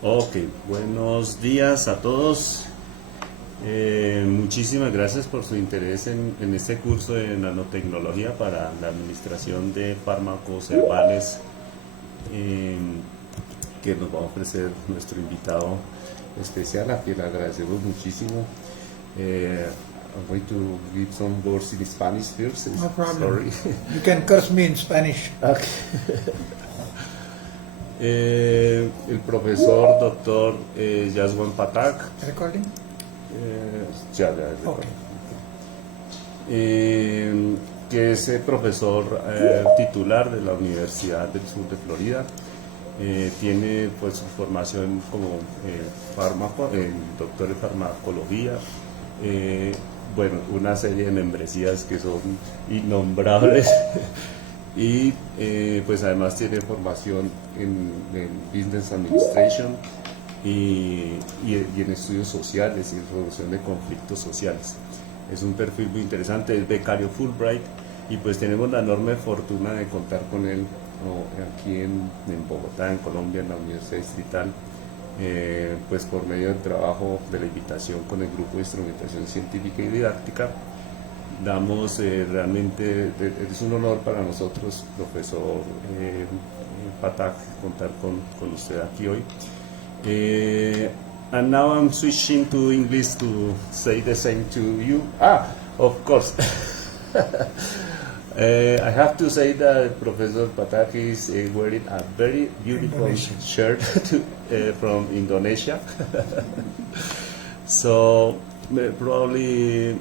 Ok, buenos días a todos. Muchísimas gracias por su interés en este curso de nanotecnología para la administración de fármacos herbales que nos va a ofrecer nuestro invitado especial, a quien agradecemos muchísimo. I'm going to give some words in Spanish first. No problem. Sorry. You can curse me in Spanish. Okay. El profesor doctor Yaswan Patak. Recording? Ya, Okay. que es profesor titular de la Universidad del Sur de Florida. Tiene pues su formación como doctor en farmacología, bueno, una serie de membresías que son innombrables y pues además tiene formación en Business Administration y en estudios sociales y en resolución de conflictos sociales. Es un perfil muy interesante, es becario Fulbright y pues tenemos la enorme fortuna de contar con él aquí en Bogotá, en Colombia, en la Universidad Distrital, pues por medio del trabajo de la invitación con el grupo de instrumentación científica y didáctica. Damos realmente, es un honor para nosotros, profesor Patak, contar con usted aquí hoy. And now I'm switching to English to say the same to you. Of course. I have to say that Professor Patak is wearing a very beautiful shirt from Indonesia. So probably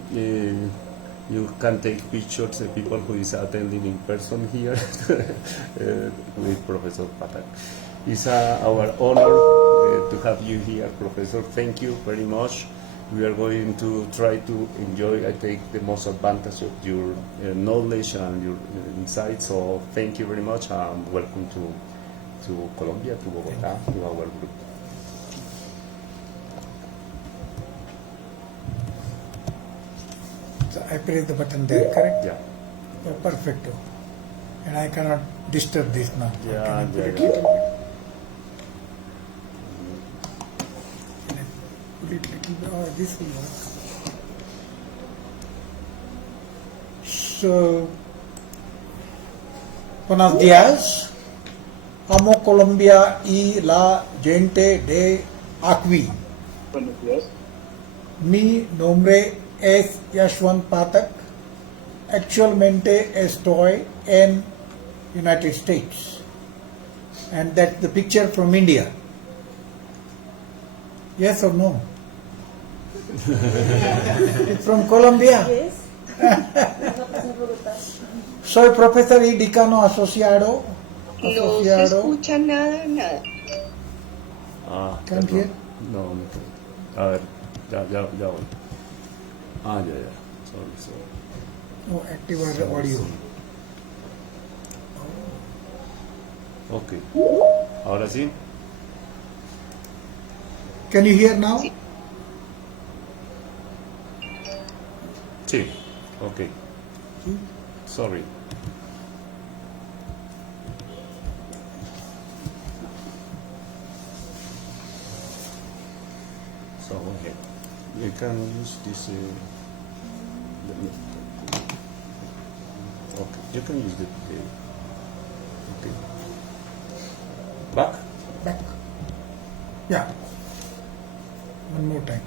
you can take pictures of people who is attending in person here with Professor Patak. It's our honor to have you here, Professor. Thank you very much. We are going to try to enjoy, I take the most advantage of your knowledge and your insights. So thank you very much and welcome to Colombia, to Bogotá, to our group. So I press the button there, correct? Yeah. Oh, perfecto. And I cannot disturb this now. Yeah, Can I put it yeah. little bit? Can I put it little bit? Oh, this will work. So, buenos días. Amo Colombia y la gente de aquí. Buenos días. Mi nombre es Yashwant Patak. Actualmente estoy en United States. And that's the picture from India. Yes or no? It's from Colombia. Yes. Soy profesor y decano asociado. No se escucha nada. Can't hear? No, no puedo. A ver, ya voy. Ya. Sorry. Oh, active the audio. Ok. Ahora sí. Can you hear now? Sí. Ok. Sorry. So, okay. You can use this. Okay. You can use the. Okay. Back. Back. Yeah. One more time.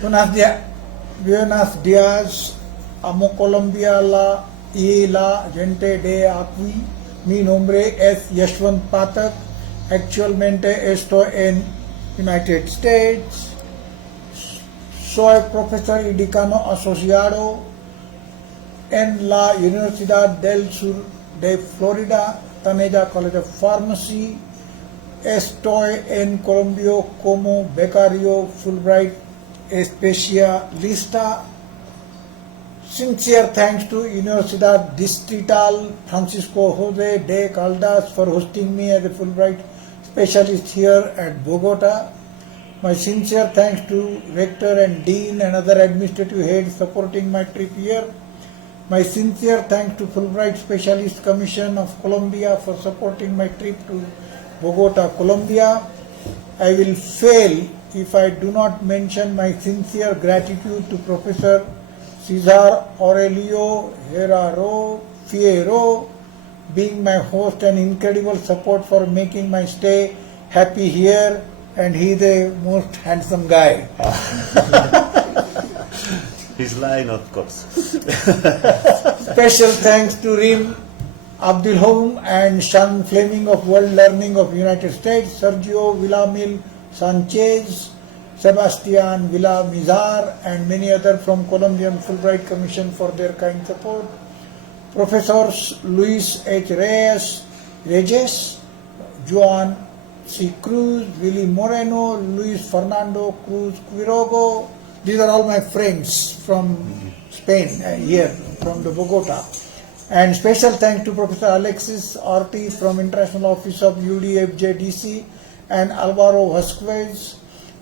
Buenos días. Amo Colombia y la gente de aquí. Mi nombre es Yashwant Patak. Actualmente estoy en United States. Soy profesor y decano asociado en la Universidad del Sur de Florida, Taneja College of Pharmacy. Estoy en Colombia como becario Fulbright especialista. Sincere thanks to Universidad Distrital Francisco Jose de Caldas for hosting me as a Fulbright specialist here at Bogota. My sincere thanks to Rector and Dean and other administrative heads supporting my trip here. My sincere thanks to Fulbright Specialist Commission of Colombia for supporting my trip to Bogota, Colombia. I will fail if I do not mention my sincere gratitude to Professor Cesar Aurelio Herrero Fierro, being my host and incredible support for making my stay happy here, and he the most handsome guy. He's lying, of course. Special thanks to Rim Abdulhom and Sean Fleming of World Learning of United States, Sergio Villamil Sanchez, Sebastian Villamizar, and many others from Colombian Fulbright Commission for their kind support. Professors Luis H. Reyes, Juan C. Cruz, Willy Moreno, Luis Fernando Cruz Quirogo. These are all my friends from Spain, here from the Bogota. And special thanks to Professor Alexis Ortiz from International Office of UDFJDC and Alvaro Vasquez,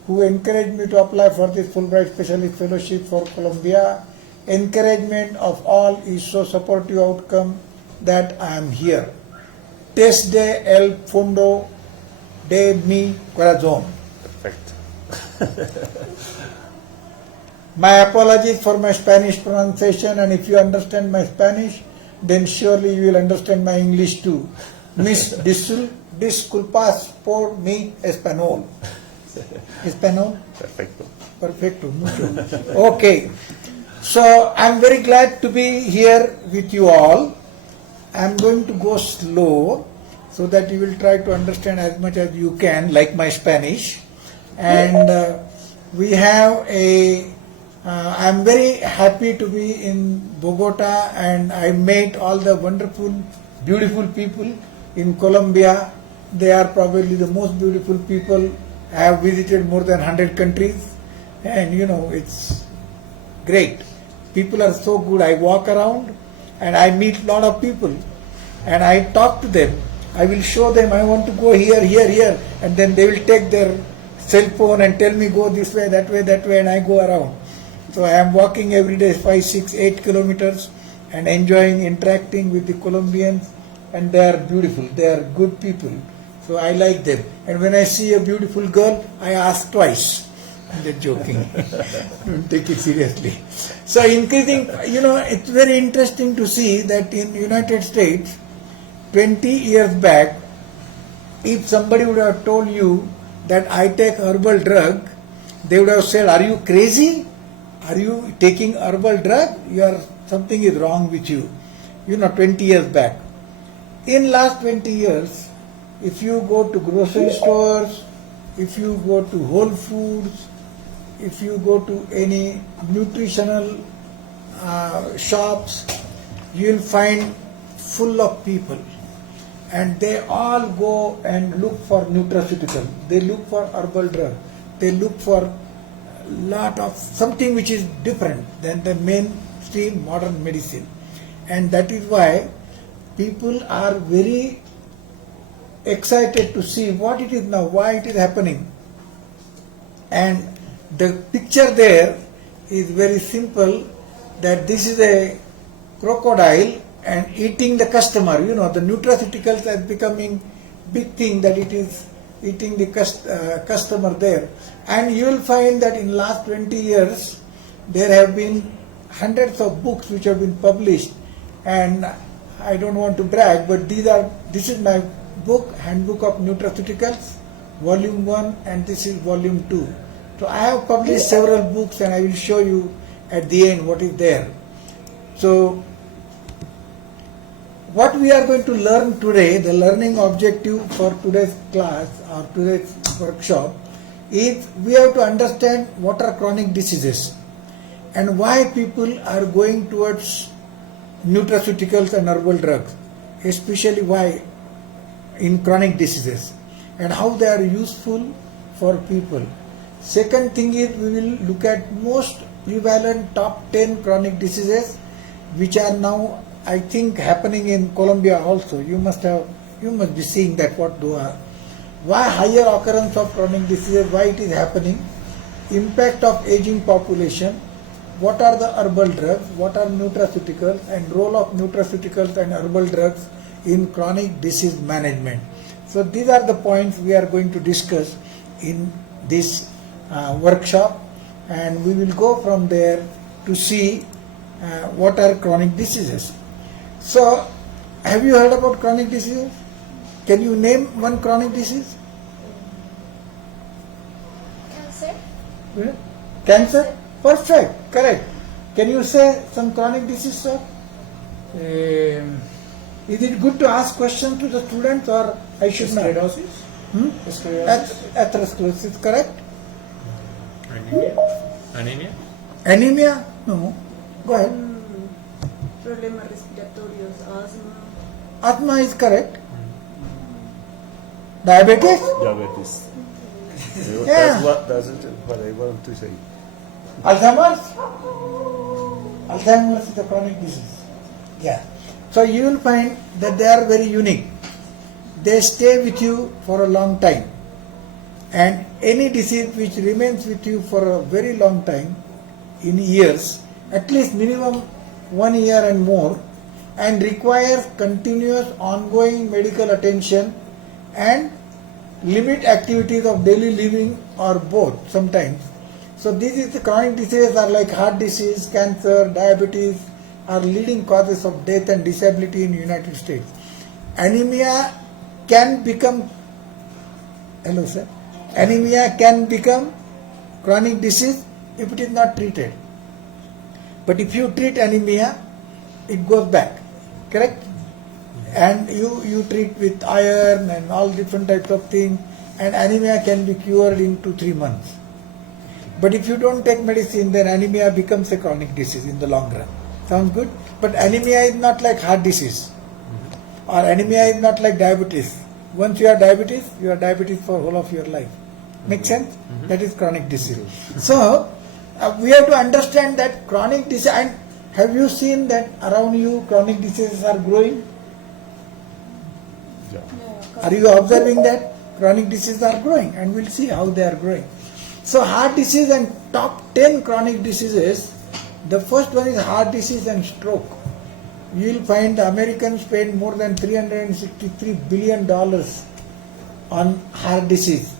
who encouraged me to apply for this Fulbright Specialist Fellowship for Colombia. Encouragement of all is so supportive outcome that I am here. Desde el fondo de mi corazón. Perfect. My apologies for my Spanish pronunciation, and if you understand my Spanish, then surely you will understand my English too. Mis disculpas por mi español. Español? Perfecto. Perfecto, mucho. Okay. So I'm very glad to be here with you all. I'm going to go slow so that you will try to understand as much as you can, like my Spanish. And we have I'm very happy to be in Bogota, and I met all the wonderful, beautiful people in Colombia. They are probably the most beautiful people. I have visited more than 100 countries, and it's great. People are so good. I walk around and I meet a lot of people and I talk to them. I will show them I want to go here, and then they will take their cell phone and tell me go this way, that way, and I go around. So I am walking every day 5, 6, 8 kilometers and enjoying interacting with the Colombians, and they are beautiful. They are good people. So I like them. And when I see a beautiful girl, I ask twice. I'm just joking. Don't take it seriously. So increasing, it's very interesting to see that in United States, 20 years back, if somebody would have told you that I take herbal drug, they would have said, are you crazy? Are you taking herbal drug? Something is wrong with you. 20 years back. In last 20 years, if you go to grocery stores, if you go to Whole Foods, if you go to any nutritional shops, you will find full of people. And they all go and look for nutraceutical. They look for herbal drug. They look for lot of something which is different than the mainstream modern medicine. And that is why people are very excited to see what it is now, why it is happening. And the picture there is very simple, that this is a crocodile and eating the customer. The nutraceuticals are becoming big thing, that it is eating the customer there. And you will find that in last 20 years there have been hundreds of books which have been published, and I don't want to brag, but this is my book, Handbook of Nutraceuticals, Volume 1, and this is Volume 2. So I have published several books, and I will show you at the end what is there. So what we are going to learn today, the learning objective for today's class or today's workshop, is we have to understand what are chronic diseases and why people are going towards nutraceuticals and herbal drugs, especially why in chronic diseases, and how they are useful for people. Second thing is we will look at most prevalent top 10 chronic diseases which are now, I think, happening in Colombia also. You must be seeing that what they are. Why higher occurrence of chronic diseases, why it is happening, impact of aging population, what are the herbal drugs, what are nutraceuticals, and role of nutraceuticals and herbal drugs in chronic disease management. So these are the points we are going to discuss in this workshop, and we will go from there to see what are chronic diseases. So, have you heard about chronic diseases? Can you name one chronic disease? Cancer. Yeah. Cancer? Perfect, correct. Can you say some chronic disease, sir? Is it good to ask questions to the students, or I should not? Sclerosis? Sclerosis? Atherosclerosis, correct? Anemia? Anemia? Anemia? No. Go ahead. Problemas respiratorios, asma. Asthma is correct. Diabetes? Diabetes. Yeah. That's what I want to say. Alzheimer's? Alzheimer's is a chronic disease. Yeah. So you will find that they are very unique. They stay with you for a long time. And any disease which remains with you for a very long time, in years, at least minimum 1 year and more, and requires continuous ongoing medical attention and limit activities of daily living or both sometimes. So these is the chronic diseases are like heart disease, cancer, diabetes are leading causes of death and disability in the United States. Anemia can become, hello sir, anemia can become chronic disease if it is not treated. But if you treat anemia, it goes back, correct? And you treat with iron and all different types of things, and anemia can be cured in 2-3 months. But if you don't take medicine, then anemia becomes a chronic disease in the long run. Sounds good? But anemia is not like heart disease, or anemia is not like diabetes. Once you are diabetes for whole of your life. Make sense? That is chronic disease. So, we have to understand that chronic disease, and have you seen that around you chronic diseases are growing? Yeah. Are you observing that chronic diseases are growing? And we'll see how they are growing. So heart disease and top 10 chronic diseases, the first one is heart disease and stroke. You will find the Americans spend more than $363 billion on heart disease,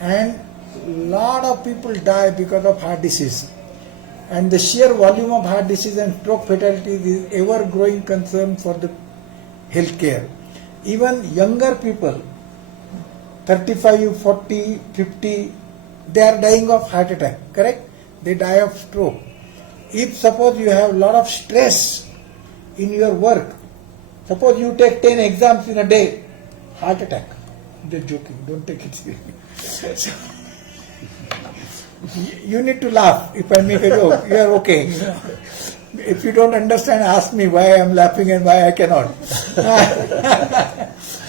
and lot of people die because of heart disease. And the sheer volume of heart disease and stroke fatalities is ever growing concern for the healthcare. Even younger people, 35, 40, 50, they are dying of heart attack, correct? They die of stroke. If suppose you have a lot of stress in your work, suppose you take 10 exams in a day, heart attack. They're joking, don't take it seriously. You need to laugh. If I make a joke, you are okay. If you don't understand, ask me why I am laughing and why I cannot.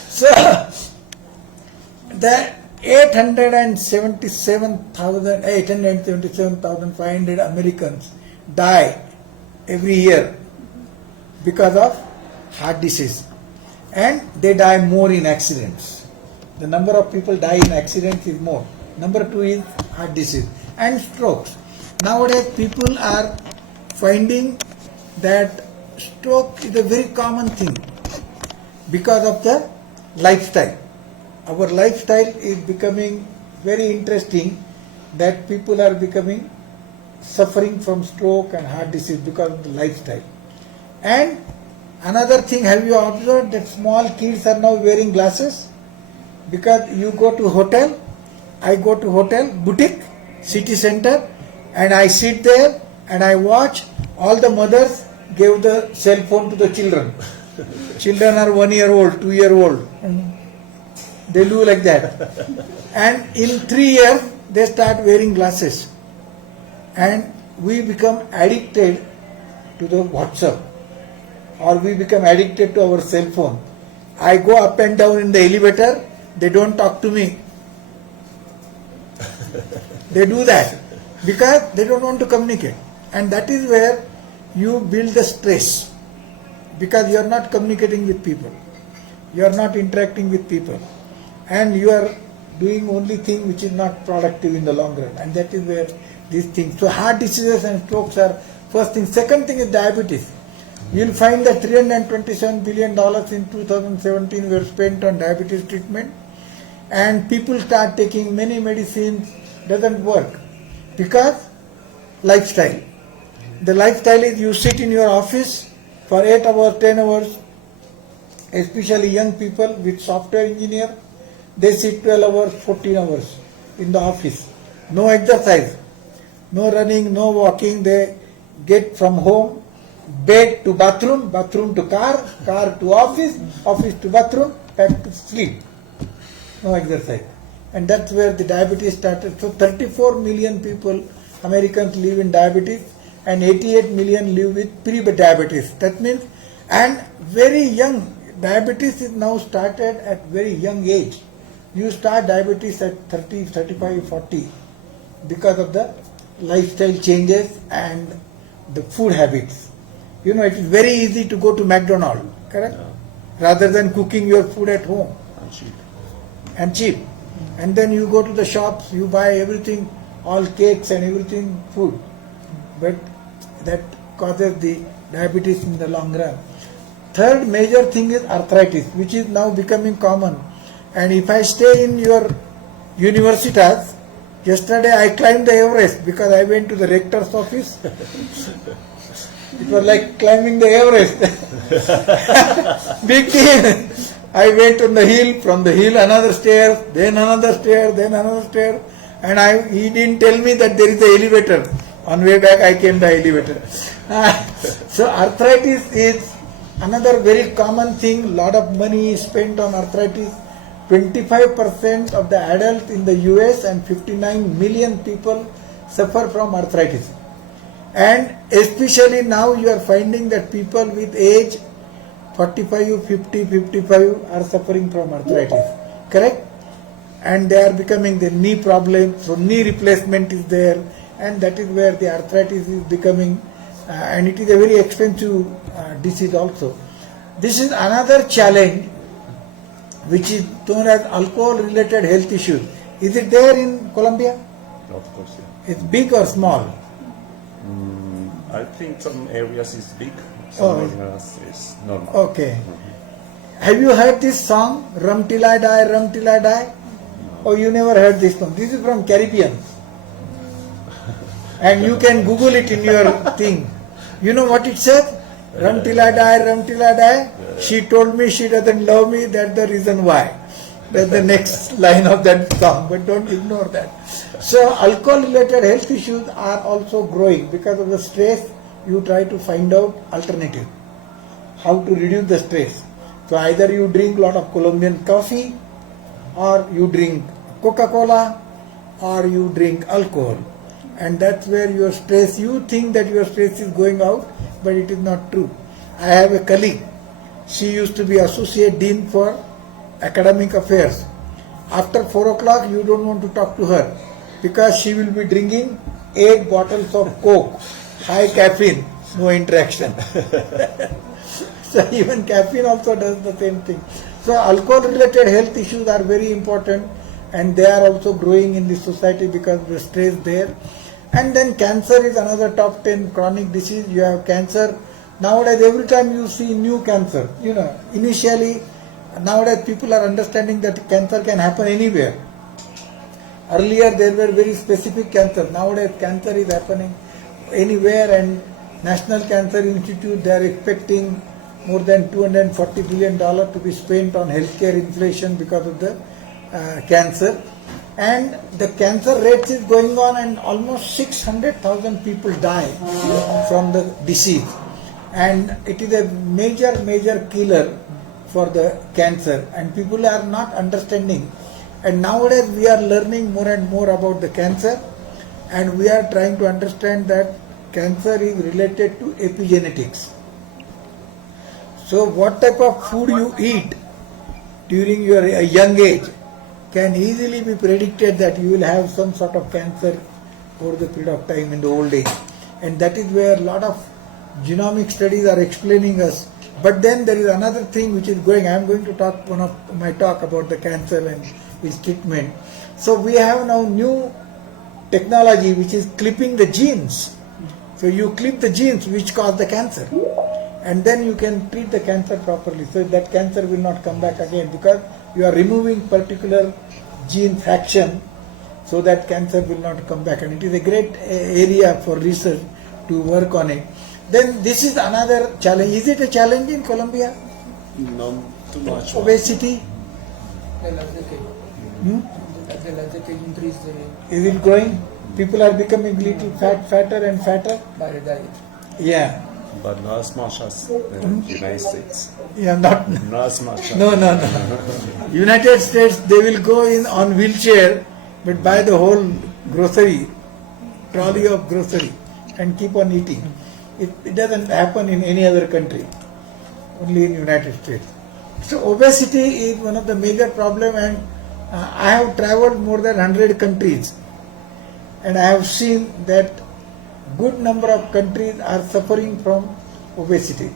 So, the 877,500 Americans die every year because of heart disease, and they die more in accidents. The number of people die in accidents is more. Number 2 is heart disease and strokes. Nowadays people are finding that stroke is a very common thing because of the lifestyle. Our lifestyle is becoming very interesting, that people are becoming suffering from stroke and heart disease because of the lifestyle. And another thing, have you observed that small kids are now wearing glasses? Because you go to hotel, I go to hotel, boutique, city center, and I sit there and I watch all the mothers give the cell phone to the children. Children are 1 year old, 2 year old. They do like that. And in 3 years, they start wearing glasses. And we become addicted to the WhatsApp, or we become addicted to our cell phone. I go up and down in the elevator, they don't talk to me. They do that because they don't want to communicate. And that is where you build the stress, because you are not communicating with people. You are not interacting with people. And you are doing only thing which is not productive in the long run. And that is where these things. So heart diseases and strokes are first thing. Second thing is diabetes. You will find that $327 billion in 2017 were spent on diabetes treatment, and people start taking many medicines, doesn't work because lifestyle. The lifestyle is you sit in your office for 8 hours, 10 hours, especially young people with software engineer, they sit 12 hours, 14 hours in the office. No exercise, no running, no walking. They get from home, bed to bathroom, bathroom to car, car to office, office to bathroom, back to sleep. No exercise. And that's where the diabetes started. So 34 million people, Americans, live in diabetes and 88 million live with pre-diabetes. That means, and very young, diabetes is now started at very young age. You start diabetes at 30, 35, 40 because of the lifestyle changes and the food habits. You know, it is very easy to go to McDonald's, correct? Yeah. Rather than cooking your food at home. And cheap. And cheap. And then you go to the shops, you buy everything, all cakes and everything, food. But that causes the diabetes in the long run. Third major thing is arthritis, which is now becoming common. And if I stay in your universitas, yesterday I climbed the Everest because I went to the rector's office. It was like climbing the Everest. Big deal. I went on the hill, from the hill another stair, then another stair, then another stair. And he didn't tell me that there is an elevator. On way back I came by elevator. So arthritis is another very common thing. Lot of money is spent on arthritis. 25% of the adults in the US and 59 million people suffer from arthritis. And especially now you are finding that people with age 45, 50, 55 are suffering from arthritis. Correct? And they are becoming the knee problem. So knee replacement is there, and that is where the arthritis is becoming, and it is a very expensive disease also. This is another challenge which is known as alcohol-related health issues. Is it there in Colombia? Of course, yeah. It's big or small? I think some areas is big, some Oh. areas is normal. Okay. Have you heard this song, Rum Till I Die, Rum Till I Die? Oh, you never heard this song. This is from Caribbean. And you can Google it in your thing. You know what it says? Rum till I die, rum till I die. She told me she doesn't love me, that's the reason why. That's the next line of that song, but don't ignore that. So alcohol-related health issues are also growing because of the stress. You try to find out alternative, how to reduce the stress. So either you drink a lot of Colombian coffee, or you drink Coca-Cola, or you drink alcohol. And that's where your stress, you think that your stress is going out, but it is not true. I have a colleague, she used to be Associate Dean for Academic Affairs. After 4 o'clock, you don't want to talk to her because she will be drinking 8 bottles of Coke, high caffeine, no interaction. So even caffeine also does the same thing. So alcohol-related health issues are very important, and they are also growing in the society because of the stress there. And then cancer is another top 10 chronic disease. You have cancer. Nowadays, every time you see new cancer, you know, initially, nowadays people are understanding that cancer can happen anywhere. Earlier, there were very specific cancer. Nowadays, cancer is happening anywhere, and National Cancer Institute, they are expecting more than $240 billion to be spent on healthcare inflation because of the cancer. And the cancer rate is going on, and almost 600,000 people die from the disease. And it is a major killer for the cancer, and people are not understanding. And nowadays we are learning more and more about the cancer, and we are trying to understand that cancer is related to epigenetics. So what type of food you eat during your young age can easily be predicted that you will have some sort of cancer over the period of time in the old age. And that is where a lot of genomic studies are explaining us. But then there is another thing which is going. I am going to talk one of my talk about the cancer and its treatment. So we have now new technology which is clipping the genes. So you clip the genes which cause the cancer, and then you can treat the cancer properly. So that cancer will not come back again because you are removing particular gene fraction so that cancer will not come back. And it is a great area for research to work on it. Then this is another challenge. Is it a challenge in Colombia? No, too much. Obesity? The last decade. The last decade increased Is it growing? People are becoming little fatter and fatter? by the diet. Yeah. But not as much as the United States. Yeah, not. Not as much. No. United States, they will go in on wheelchair, but buy the whole grocery, trolley of grocery, and keep on eating. It doesn't happen in any other country, only in United States. So obesity is one of the major problem, and I have traveled more than 100 countries, and I have seen that good number of countries are suffering from obesity.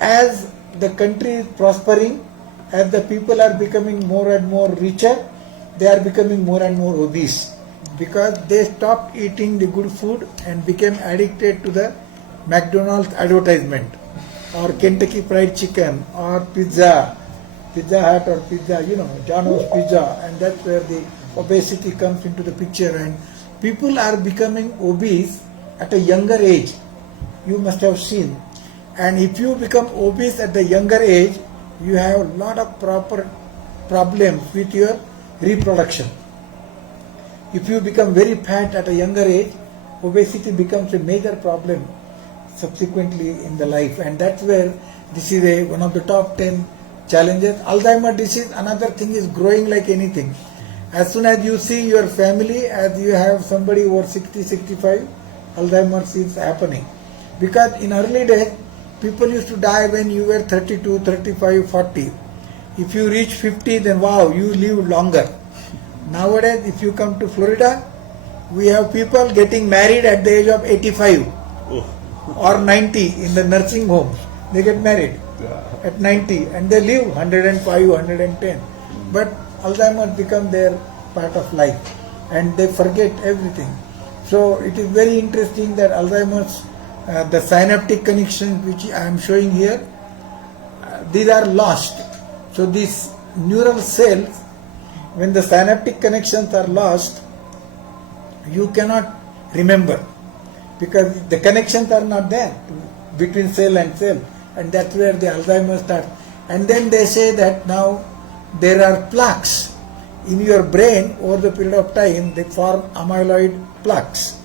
As the country is prospering, as the people are becoming more and more richer, they are becoming more and more obese because they stopped eating the good food and became addicted to the McDonald's advertisement or Kentucky Fried Chicken or Pizza Hut or pizza, John's Pizza, and that's where the obesity comes into the picture, and people are becoming obese at a younger age. You must have seen. And if you become obese at the younger age, you have a lot of proper problems with your reproduction. If you become very fat at a younger age, obesity becomes a major problem subsequently in the life, and that's where this is one of the top 10 challenges. Alzheimer's disease, another thing, is growing like anything. As soon as you see your family, as you have somebody over 60, 65, Alzheimer's is happening. Because in early days, people used to die when you were 32, 35, 40. If you reach 50, then wow, you live longer. Nowadays, if you come to Florida, we have people getting married at the age of 85 or 90 in the nursing homes. They get married at 90 and they live 105, 110. But Alzheimer's become their part of life and they forget everything. So it is very interesting that Alzheimer's, the synaptic connections which I am showing here, these are lost. So these neural cells, when the synaptic connections are lost, you cannot remember because the connections are not there between cell and cell, and that's where the Alzheimer's starts. And then they say that now there are plaques in your brain. Over the period of time they form amyloid plaques.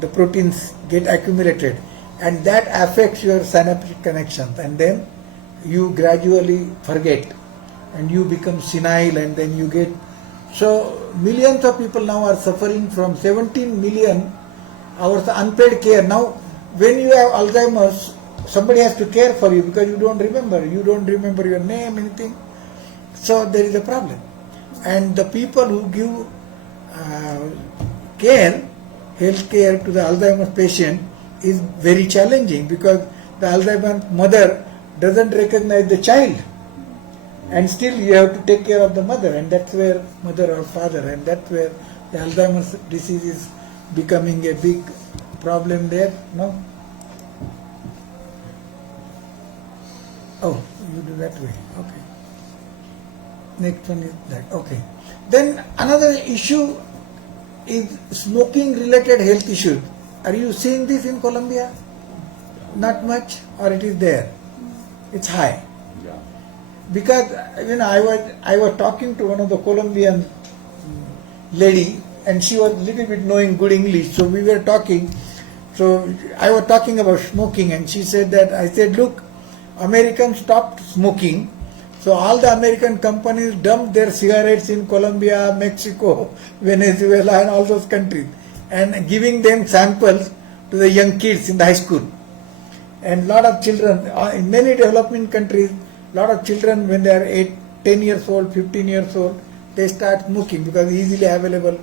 The proteins get accumulated and that affects your synaptic connections, and then you gradually forget and you become senile, and then you get. So millions of people now are suffering from 17 million hours unpaid care. Now when you have Alzheimer's, somebody has to care for you because you don't remember your name, anything. So there is a problem, and the people who give health care to the Alzheimer's patient is very challenging because the Alzheimer's mother doesn't recognize the child, and still you have to take care of the mother, and that's where mother or father, and that's where the Alzheimer's disease is becoming a big problem there. No? Oh, you do that way. Okay. Next one is that. Okay. Then another issue is smoking related health issues. Are you seeing this in Colombia? Not much, or it is there? It's high. Yeah. Because I was talking to one of the Colombian lady, and she was little bit knowing good English, so we were talking. So I was talking about smoking, and she said that, I said, look, Americans stopped smoking, so all the American companies dumped their cigarettes in Colombia, Mexico, Venezuela and all those countries, and giving them samples to the young kids in the high school. And lot of children, in many developing countries, lot of children when they are 10 years old, 15 years old, they start smoking because easily available,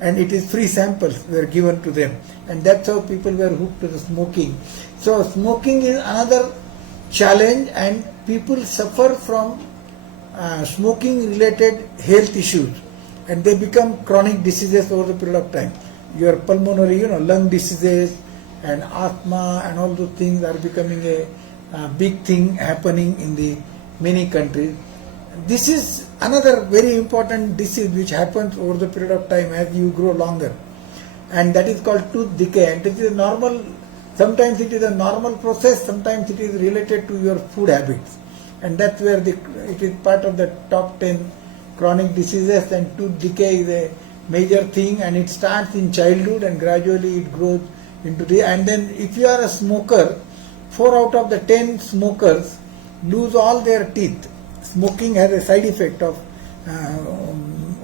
and it is free samples were given to them, and that's how people were hooked to the smoking. So smoking is another challenge, and people suffer from smoking related health issues, and they become chronic diseases over the period of time. Your pulmonary, lung diseases and asthma and all those things are becoming a big thing happening in the many countries. This is another very important disease which happens over the period of time as you grow longer, and that is called tooth decay. And it is a normal, sometimes it is a normal process, sometimes it is related to your food habits, and that's where it is part of the top 10 chronic diseases. And tooth decay is a major thing, and it starts in childhood and gradually it grows into the, and then if you are a smoker, 4 out of the 10 smokers lose all their teeth. Smoking has a side effect of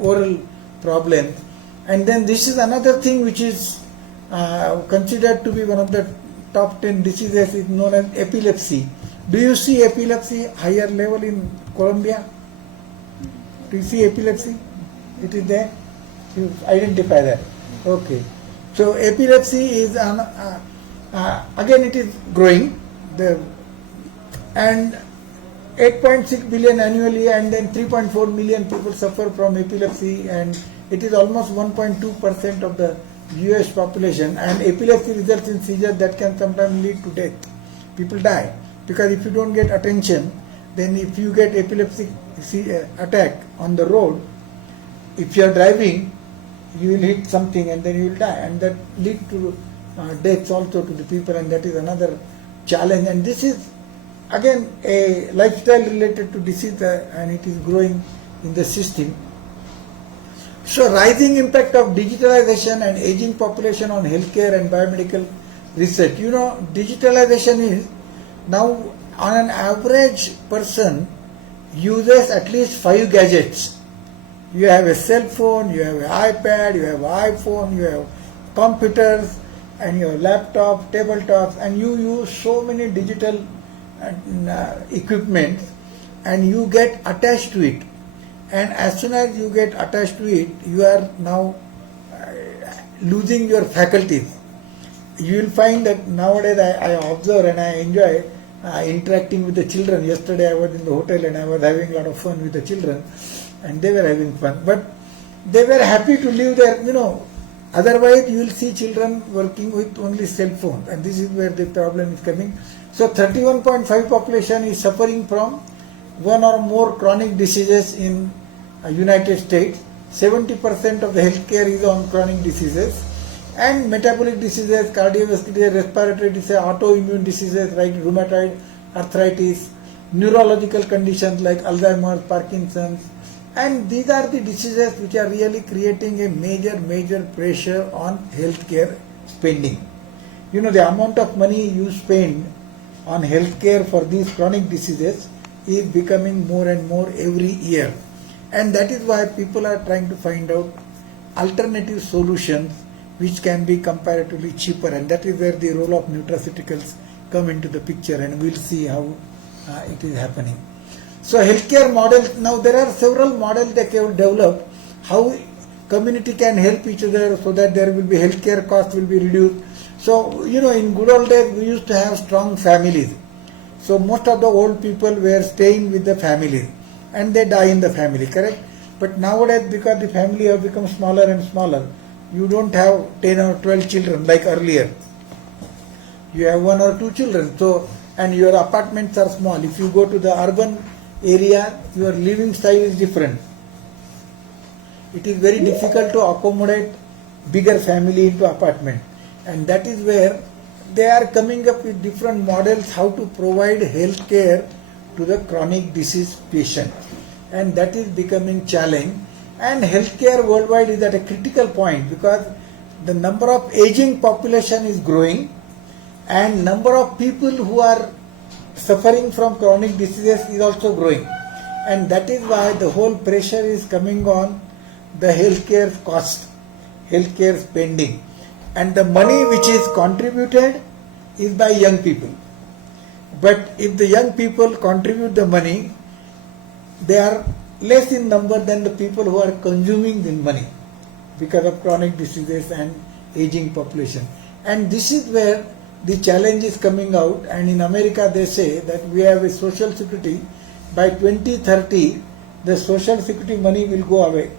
oral problems. And then this is another thing which is considered to be one of the top 10 diseases, is known as epilepsy. Do you see epilepsy higher level in Colombia? Do you see epilepsy? It is there? You identify that. Okay. So epilepsy is again it is growing. And 8.6 billion annually, and then 3.4 million people suffer from epilepsy, and it is almost 1.2% of the US population. And epilepsy results in seizures that can sometimes lead to death. People die because if you don't get attention, then if you get epileptic attack on the road, if you are driving, you will hit something and then you will die, and that lead to deaths also to the people, and that is another challenge. And this is again a lifestyle related to disease, and it is growing in the system. So rising impact of digitalization and aging population on healthcare and biomedical research. You know, digitalization is now on an average person uses at least 5 gadgets. You have a cell phone, you have an iPad, you have an iPhone, you have computers, and you have laptops, tabletops, and you use so many digital equipment, and you get attached to it. And as soon as you get attached to it, you are now losing your faculties. You will find that nowadays I observe and I enjoy interacting with the children. Yesterday I was in the hotel and I was having a lot of fun with the children, and they were having fun. But they were happy to live there, you know. Otherwise you will see children working with only cell phones, and this is where the problem is coming. So 31.5 population is suffering from one or more chronic diseases in United States. 70% of the healthcare is on chronic diseases, and metabolic diseases, cardiovascular, respiratory diseases, autoimmune diseases like rheumatoid arthritis, neurological conditions like Alzheimer's, Parkinson's, and these are the diseases which are really creating a major pressure on healthcare spending. You know, the amount of money you spend on healthcare for these chronic diseases is becoming more and more every year, and that is why people are trying to find out alternative solutions which can be comparatively cheaper, and that is where the role of nutraceuticals come into the picture, and we'll see how it is happening. So healthcare models, now there are several models that have developed how community can help each other so that there will be healthcare costs will be reduced. So, you know, in good old days we used to have strong families. So most of the old people were staying with the family and they die in the family, correct? But nowadays, because the family have become smaller and smaller, you don't have 10 or 12 children like earlier. You have 1 or 2 children. So, and your apartments are small. If you go to the urban area, your living style is different. It is very difficult to accommodate bigger family into apartment, and that is where they are coming up with different models how to provide health care to the chronic disease patient, and that is becoming challenge. And healthcare worldwide is at a critical point because the number of aging population is growing, and number of people who are suffering from chronic diseases is also growing, and that is why the whole pressure is coming on the healthcare cost, healthcare spending, and the money which is contributed is by young people. But if the young people contribute the money, they are less in number than the people who are consuming the money because of chronic diseases and aging population. And this is where the challenge is coming out. And in America they say that we have a social security. By 2030 the social security money will go away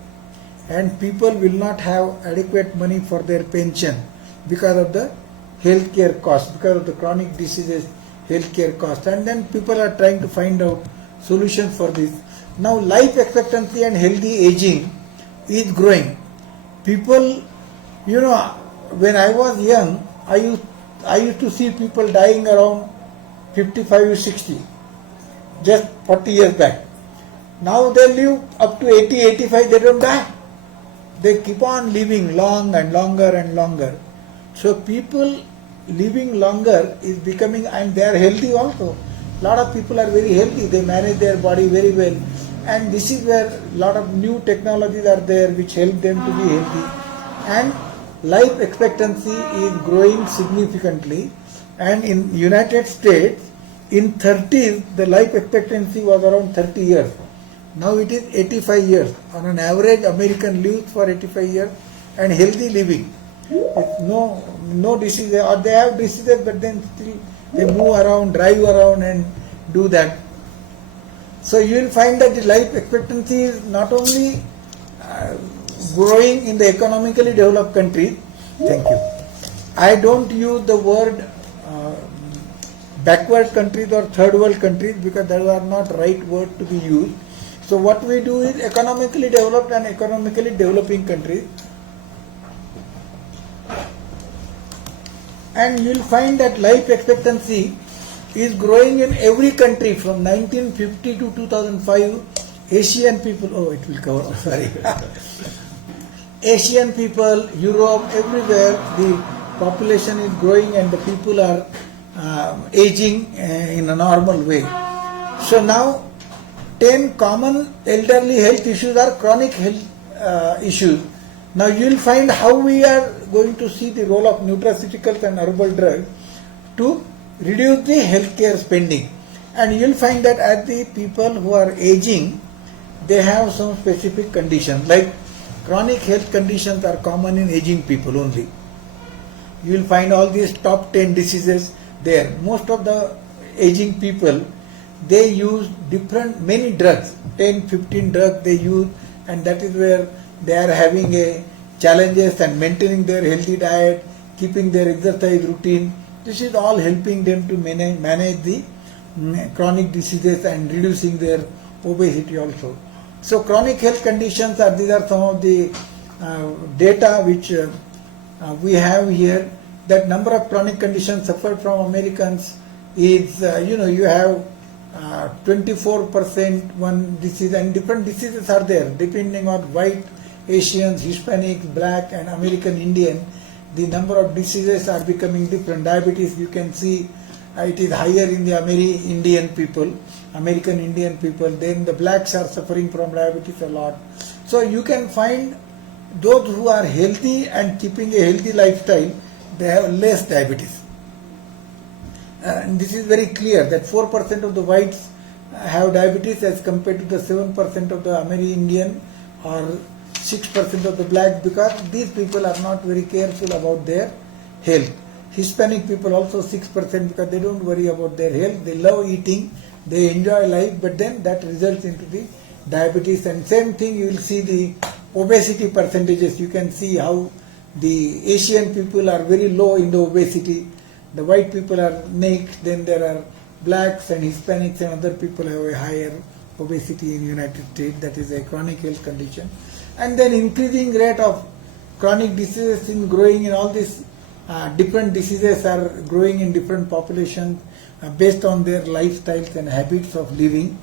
and people will not have adequate money for their pension because of the healthcare cost, because of the chronic diseases healthcare cost. And then people are trying to find out solutions for this. Now life expectancy and healthy aging is growing. People, when I was young, I used to see people dying around 55 to 60, just 40 years back. Now they live up to 80, 85, they don't die. They keep on living long and longer and longer. So people living longer is becoming, and they are healthy also. A lot of people are very healthy, they manage their body very well. And this is where a lot of new technologies are there which help them to be healthy. And life expectancy is growing significantly. And in United States, in 30s, the life expectancy was around 30 years. Now it is 85 years. On an average, American lives for 85 years and healthy living. It's no diseases, or they have diseases, but then still they move around, drive around and do that. So you will find that the life expectancy is not only growing in the economically developed countries. Thank you. I don't use the word backward countries or third world countries because those are not right word to be used. So what we do is economically developed and economically developing countries. And you will find that life expectancy is growing in every country from 1950 to 2005. Asian people, it will cover, sorry. Asian people, Europe, everywhere the population is growing and the people are aging in a normal way. So now 10 common elderly health issues are chronic health issues. Now you will find how we are going to see the role of nutraceuticals and herbal drugs to reduce the healthcare spending. And you will find that as the people who are aging, they have some specific conditions, like chronic health conditions are common in aging people only. You will find all these top 10 diseases there. Most of the aging people, they use many drugs, 10, 15 drugs they use, and that is where they are having challenges and maintaining their healthy diet, keeping their exercise routine. This is all helping them to manage the chronic diseases and reducing their obesity also. So chronic health conditions these are some of the data which we have here. That number of chronic conditions suffered from Americans is, you have 24% one disease, and different diseases are there depending on white, Asians, Hispanics, black and American Indian. The number of diseases are becoming different. Diabetes, you can see it is higher in the American Indian people. Then the blacks are suffering from diabetes a lot. So you can find those who are healthy and keeping a healthy lifestyle, they have less diabetes. And this is very clear that 4% of the whites have diabetes as compared to the 7% of the American Indian or 6% of the black, because these people are not very careful about their health. Hispanic people also 6% because they don't worry about their health. They love eating, they enjoy life, but then that results into the diabetes. And same thing, you will see the obesity percentages. You can see how the Asian people are very low in the obesity. The white people are next, then there are blacks and Hispanics and other people have a higher obesity in United States. That is a chronic health condition. And then increasing rate of chronic diseases in growing in all these different diseases are growing in different populations based on their lifestyles and habits of living.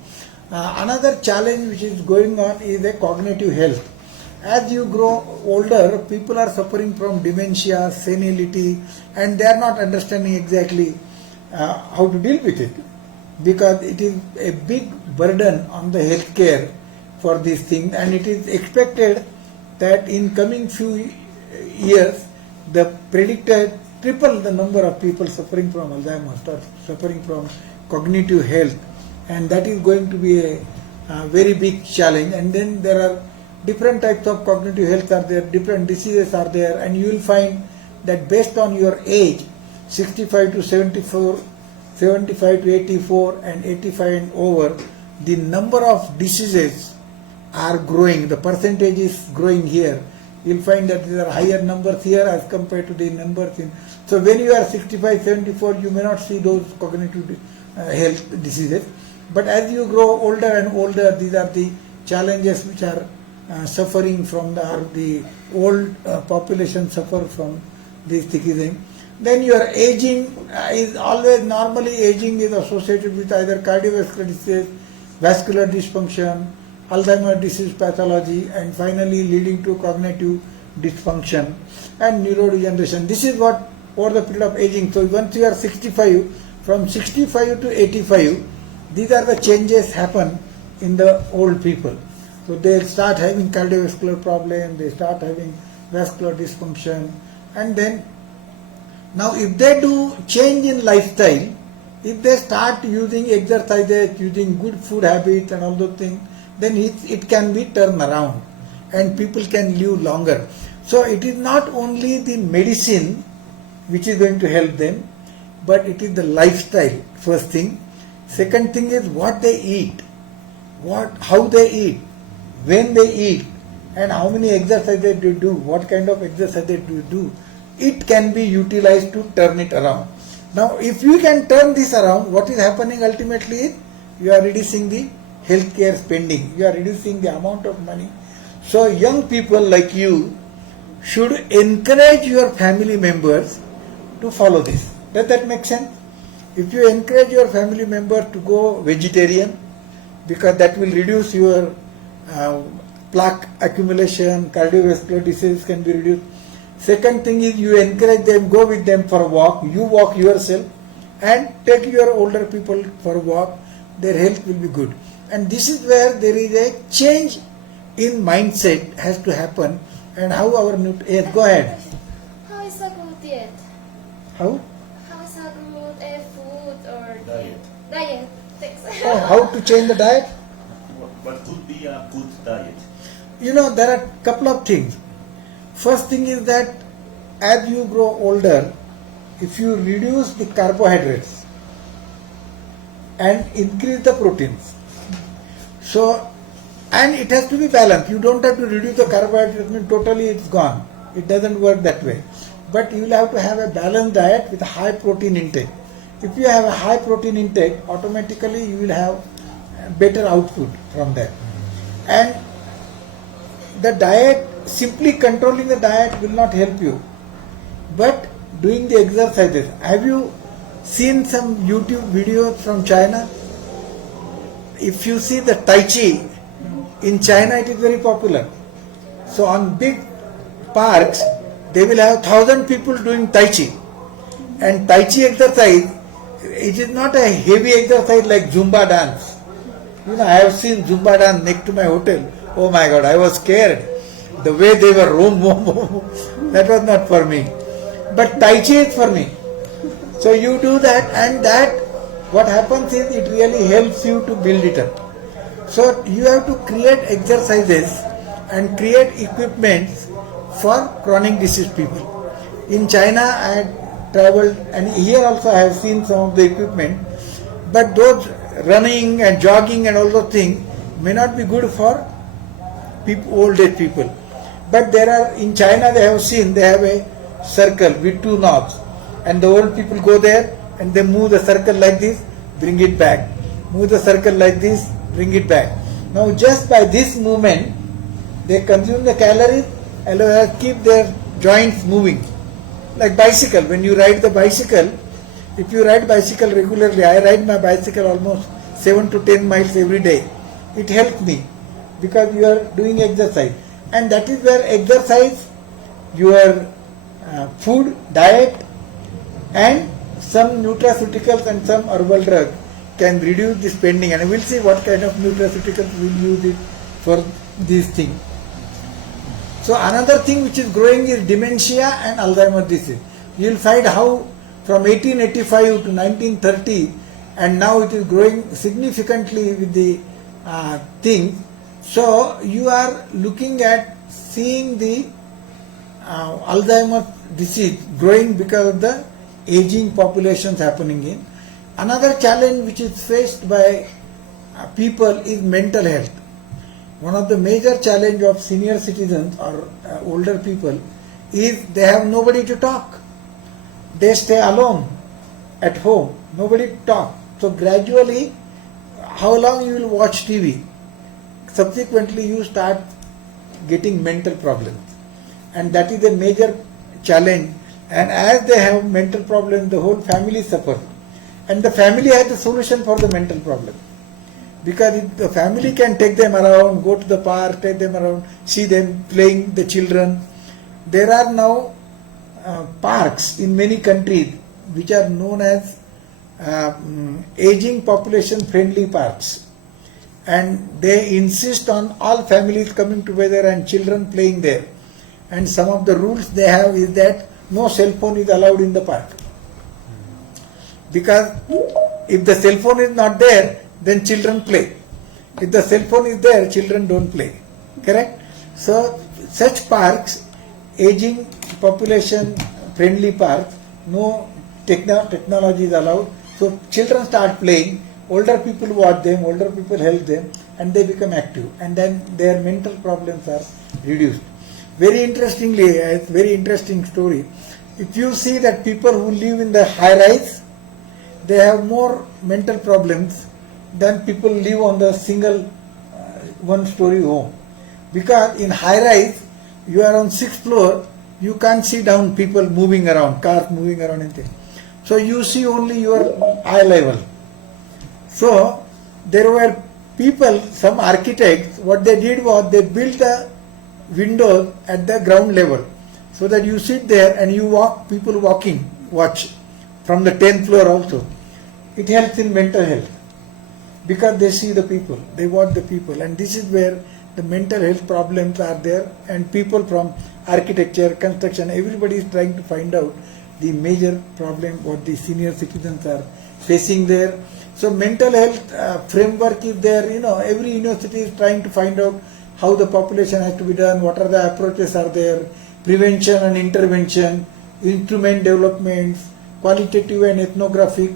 Another challenge which is going on is the cognitive health. As you grow older, people are suffering from dementia, senility, and they are not understanding exactly how to deal with it, because it is a big burden on the healthcare for these things, and it is expected that in coming few years, the predicted triple the number of people suffering from Alzheimer's or suffering from cognitive health, and that is going to be a very big challenge. And then there are different types of cognitive health are there, different diseases are there, and you will find that based on your age, 65 to 74, 75 to 84 and 85 and over, the number of diseases are growing, the percentage is growing here. You will find that there are higher numbers here as compared to the numbers in. So when you are 65, 74, you may not see those cognitive health diseases. But as you grow older and older, these are the challenges which are suffering from the old population suffer from these things. Then your aging is always, normally aging is associated with either cardiovascular disease, vascular dysfunction, Alzheimer's disease pathology, and finally leading to cognitive dysfunction and neurodegeneration. This is what over the period of aging. So once you are 65, from 65 to 85, these are the changes happen in the old people. So they start having cardiovascular problems, they start having vascular dysfunction, and then now if they do change in lifestyle, if they start using exercises, using good food habits and all those things, then it can be turned around and people can live longer. So it is not only the medicine which is going to help them, but it is the lifestyle, first thing. Second thing is what they eat, how they eat, when they eat, and how many exercises they do, what kind of exercise they do. It can be utilized to turn it around. Now, if you can turn this around, what is happening ultimately is you are reducing the healthcare spending, you are reducing the amount of money. So, young people like you should encourage your family members to follow this. Does that make sense? If you encourage your family members to go vegetarian, because that will reduce your plaque accumulation, cardiovascular disease can be reduced. Second thing is you encourage them, go with them for a walk, you walk yourself and take your older people for a walk, their health will be good. And this is where there is a change in mindset has to happen, and how our yes, go ahead. How is a good diet? How? How is a good food or Diet. Diet. Thanks. Oh, how to change the diet? What could be a good diet? You know, there are a couple of things. First thing is that as you grow older, if you reduce the carbohydrates and increase the proteins, so, and it has to be balanced. You don't have to reduce the carbohydrates, I mean totally it's gone. It doesn't work that way. But you will have to have a balanced diet with a high protein intake. If you have a high protein intake, automatically you will have better output from that. And the diet, simply controlling the diet will not help you, but doing the exercises. Have you seen some YouTube videos from China? If you see the Tai Chi, in China it is very popular. So on big parks, they will have 1,000 people doing Tai Chi. And Tai Chi exercise, it is not a heavy exercise like Zumba dance. You know, I have seen Zumba dance next to my hotel. Oh my God, I was scared. The way they were roam, that was not for me. But Tai Chi is for me. So you do that, and that, what happens is it really helps you to build it up. So you have to create exercises and create equipments for chronic disease people. In China I had traveled, and here also I have seen some of the equipment, but those running and jogging and all those things may not be good for people, old age people. But there are, in China they have seen, they have a circle with two knobs, and the old people go there and they move the circle like this, bring it back. Move the circle like this, bring it back. Now just by this movement, they consume the calories and keep their joints moving. Like bicycle, when you ride the bicycle, if you ride bicycle regularly, I ride my bicycle almost 7 to 10 miles every day. It helps me because you are doing exercise. And that is where exercise, your food, diet, and some nutraceuticals and some herbal drug can reduce the spending. And we'll see what kind of nutraceuticals we'll use it for these things. So another thing which is growing is dementia and Alzheimer's disease. You will find how from 1885 to 1930, and now it is growing significantly with the thing. So you are looking at seeing the Alzheimer's disease growing because of the aging populations happening in. Another challenge which is faced by people is mental health. One of the major challenge of senior citizens or older people is they have nobody to talk. They stay alone at home, nobody to talk. So gradually, how long you will watch TV? Subsequently, you start getting mental problems, and that is a major challenge. And as they have mental problems, the whole family suffers, and the family has the solution for the mental problem. Because if the family can take them around, go to the park, take them around, see them playing, the children. There are now parks in many countries which are known as aging population friendly parks. And they insist on all families coming together and children playing there. And some of the rules they have is that no cell phone is allowed in the park. Because if the cell phone is not there, then children play. If the cell phone is there, children don't play. Correct? So such parks, aging population friendly parks, no technology is allowed. So children start playing, older people watch them, older people help them, and they become active, and then their mental problems are reduced. Very interestingly, it's very interesting story. If you see that people who live in the high rise, they have more mental problems than people live on the single one-story home. Because in high rise, you are on 6th floor, you can't see down people moving around, cars moving around and things. So you see only your eye level. So there were people, some architects, what they did was they built the windows at the ground level, so that you sit there and you walk, people walking, watch from the 10th floor also. It helps in mental health because they see the people, they watch the people, and this is where the mental health problems are there, and people from architecture, construction, everybody is trying to find out the major problem what the senior citizens are facing there. So mental health framework is there, every university is trying to find out how the population has to be done, what are the approaches are there, prevention and intervention, instrument developments, qualitative and ethnographic,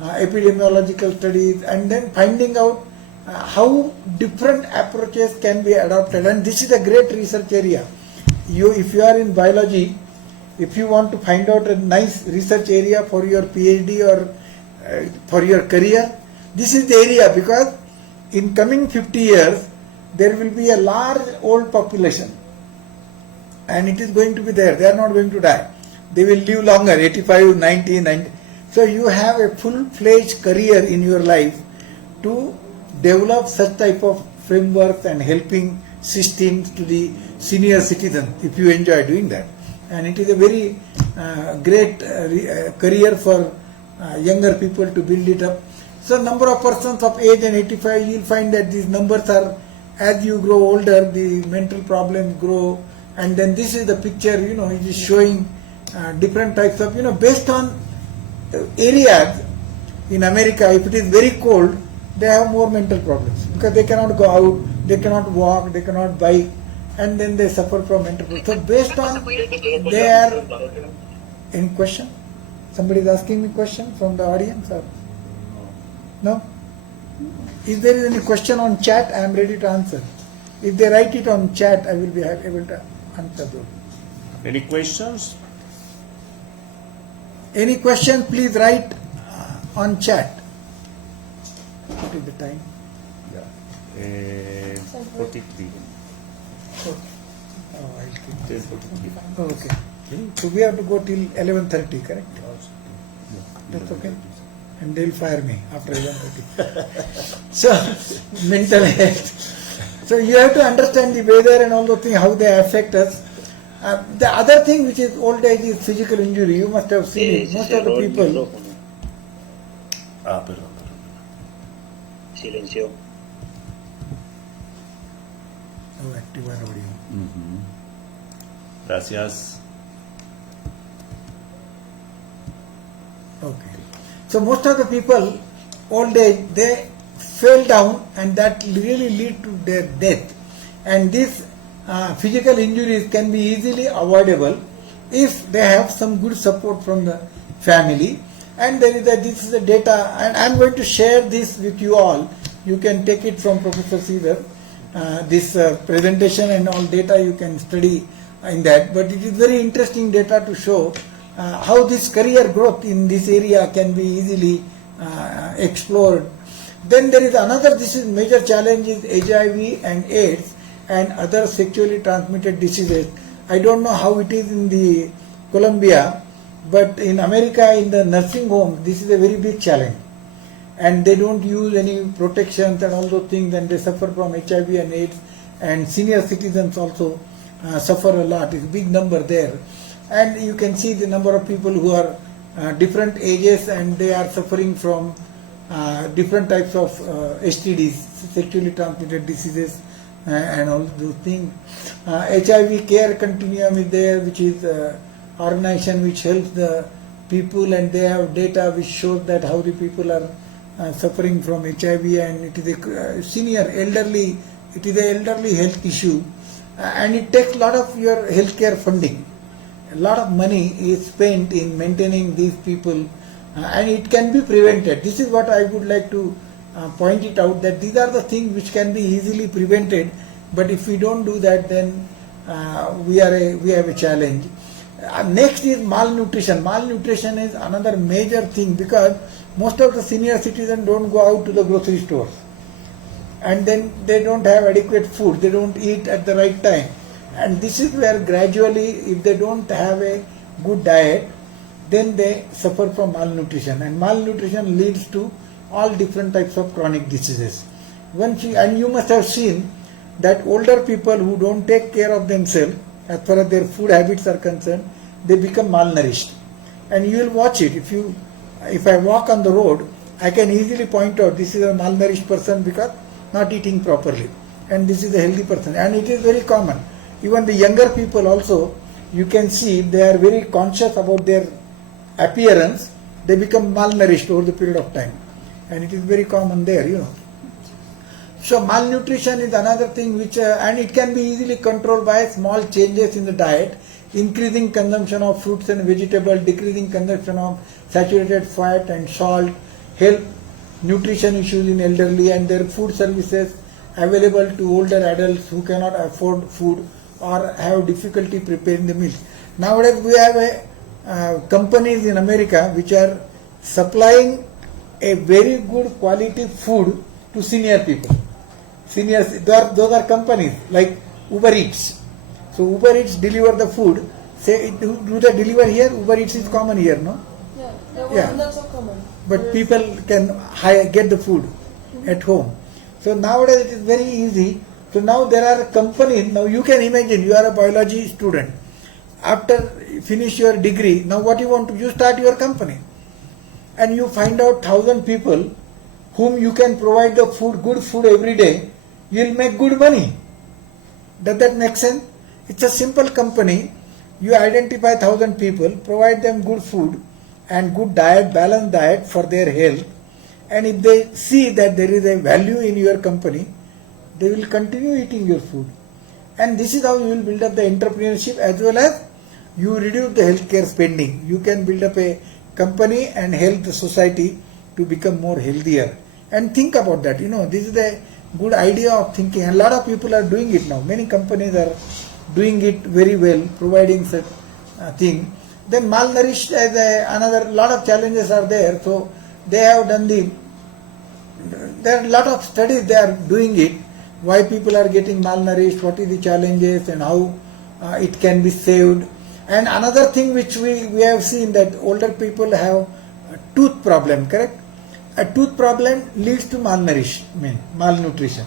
epidemiological studies, and then finding out how different approaches can be adopted. And this is a great research area. If you are in biology, if you want to find out a nice research area for your PhD or for your career, this is the area, because in coming 50 years, there will be a large old population, and it is going to be there. They are not going to die. They will live longer, 85, 90, 90. So you have a full-fledged career in your life to develop such type of frameworks and helping systems to the senior citizens, if you enjoy doing that. And it is a very great career for younger people to build it up. So number of persons of age and 85, you will find that these numbers are, as you grow older, the mental problems grow. And then this is the picture, it is showing different types of, based on areas. In America, if it is very cold, they have more mental problems because they cannot go out, they cannot walk, they cannot bike, and then they suffer from mental problems. So based on their, any question? Somebody is asking me question from the audience or no? If there is any question on chat, I am ready to answer. If they write it on chat, I will be able to answer those. Any questions? Any question, please write on chat. What is the time? Yeah. 43. Oh, I'll keep 10:43. Oh, okay. So we have to go till 11:30, correct? That's okay. And they'll fire me after 11:30. So, mental health. So you have to understand the weather and all those things, how they affect us. The other thing which is old age is physical injury. You must have seen it. Most of the people. Perdón. Silencio. Oh, active audio. Gracias. Okay. So most of the people, old age, they fell down, and that really lead to their death. And these physical injuries can be easily avoidable if they have some good support from the family. And there is this is the data, and I am going to share this with you all. You can take it from Professor Seaver. This presentation and all data you can study in that. But it is very interesting data to show how this career growth in this area can be easily explored. Then there is another, this is major challenge is HIV and AIDS and other sexually transmitted diseases. I don't know how it is in the Colombia, but in America in the nursing home this is a very big challenge, and they don't use any protections and all those things, and they suffer from HIV and AIDS, and senior citizens also suffer a lot. It's a big number there, and you can see the number of people who are different ages and they are suffering from different types of STDs, sexually transmitted diseases, and all those things. HIV care continuum is there, which is organization which helps the people, and they have data which shows that how the people are suffering from HIV, and it is a senior elderly, it is an elderly health issue, and it takes a lot of your healthcare funding. A lot of money is spent in maintaining these people, and it can be prevented. This is what I would like to point it out, that these are the things which can be easily prevented, but if we don't do that, then we have a challenge. Next is malnutrition. Malnutrition is another major thing, because most of the senior citizens don't go out to the grocery stores, and then they don't have adequate food, they don't eat at the right time, and this is where gradually, if they don't have a good diet, then they suffer from malnutrition, and malnutrition leads to all different types of chronic diseases. And you must have seen that older people who don't take care of themselves as far as their food habits are concerned, they become malnourished. And you will watch it. If I walk on the road, I can easily point out this is a malnourished person because not eating properly, and this is a healthy person, and it is very common. Even the younger people also, you can see they are very conscious about their appearance, they become malnourished over the period of time, and it is very common there, you know. So malnutrition is another thing which, and it can be easily controlled by small changes in the diet, increasing consumption of fruits and vegetables, decreasing consumption of saturated fat and salt, help nutrition issues in elderly, and their food services available to older adults who cannot afford food or have difficulty preparing the meals. Nowadays we have companies in America which are supplying a very good quality food to senior people. Seniors, those are companies like Uber Eats. So Uber Eats deliver the food. Say, do they deliver here? Uber Eats is common here, no? Yeah, not so common. But people can get the food at home. So nowadays it is very easy. So now there are companies. Now you can imagine you are a biology student. After finish your degree, now what you want to? You start your company, and you find out 1,000 people whom you can provide the food, good food every day. You'll make good money. Does that make sense? It's a simple company. You identify 1,000 people, provide them good food and good diet, balanced diet for their health, and if they see that there is a value in your company, they will continue eating your food. And this is how you will build up the entrepreneurship, as well as you reduce the healthcare spending. You can build up a company and help the society to become more healthier. And think about that. You know, this is a good idea of thinking. A lot of people are doing it now. Many companies are doing it very well, providing such thing. Then malnourished as another lot of challenges are there. So they have done there are a lot of studies they are doing it. Why people are getting malnourished, what is the challenges, and how it can be saved. And another thing which we have seen, that older people have a tooth problem, correct? A tooth problem leads to malnutrition.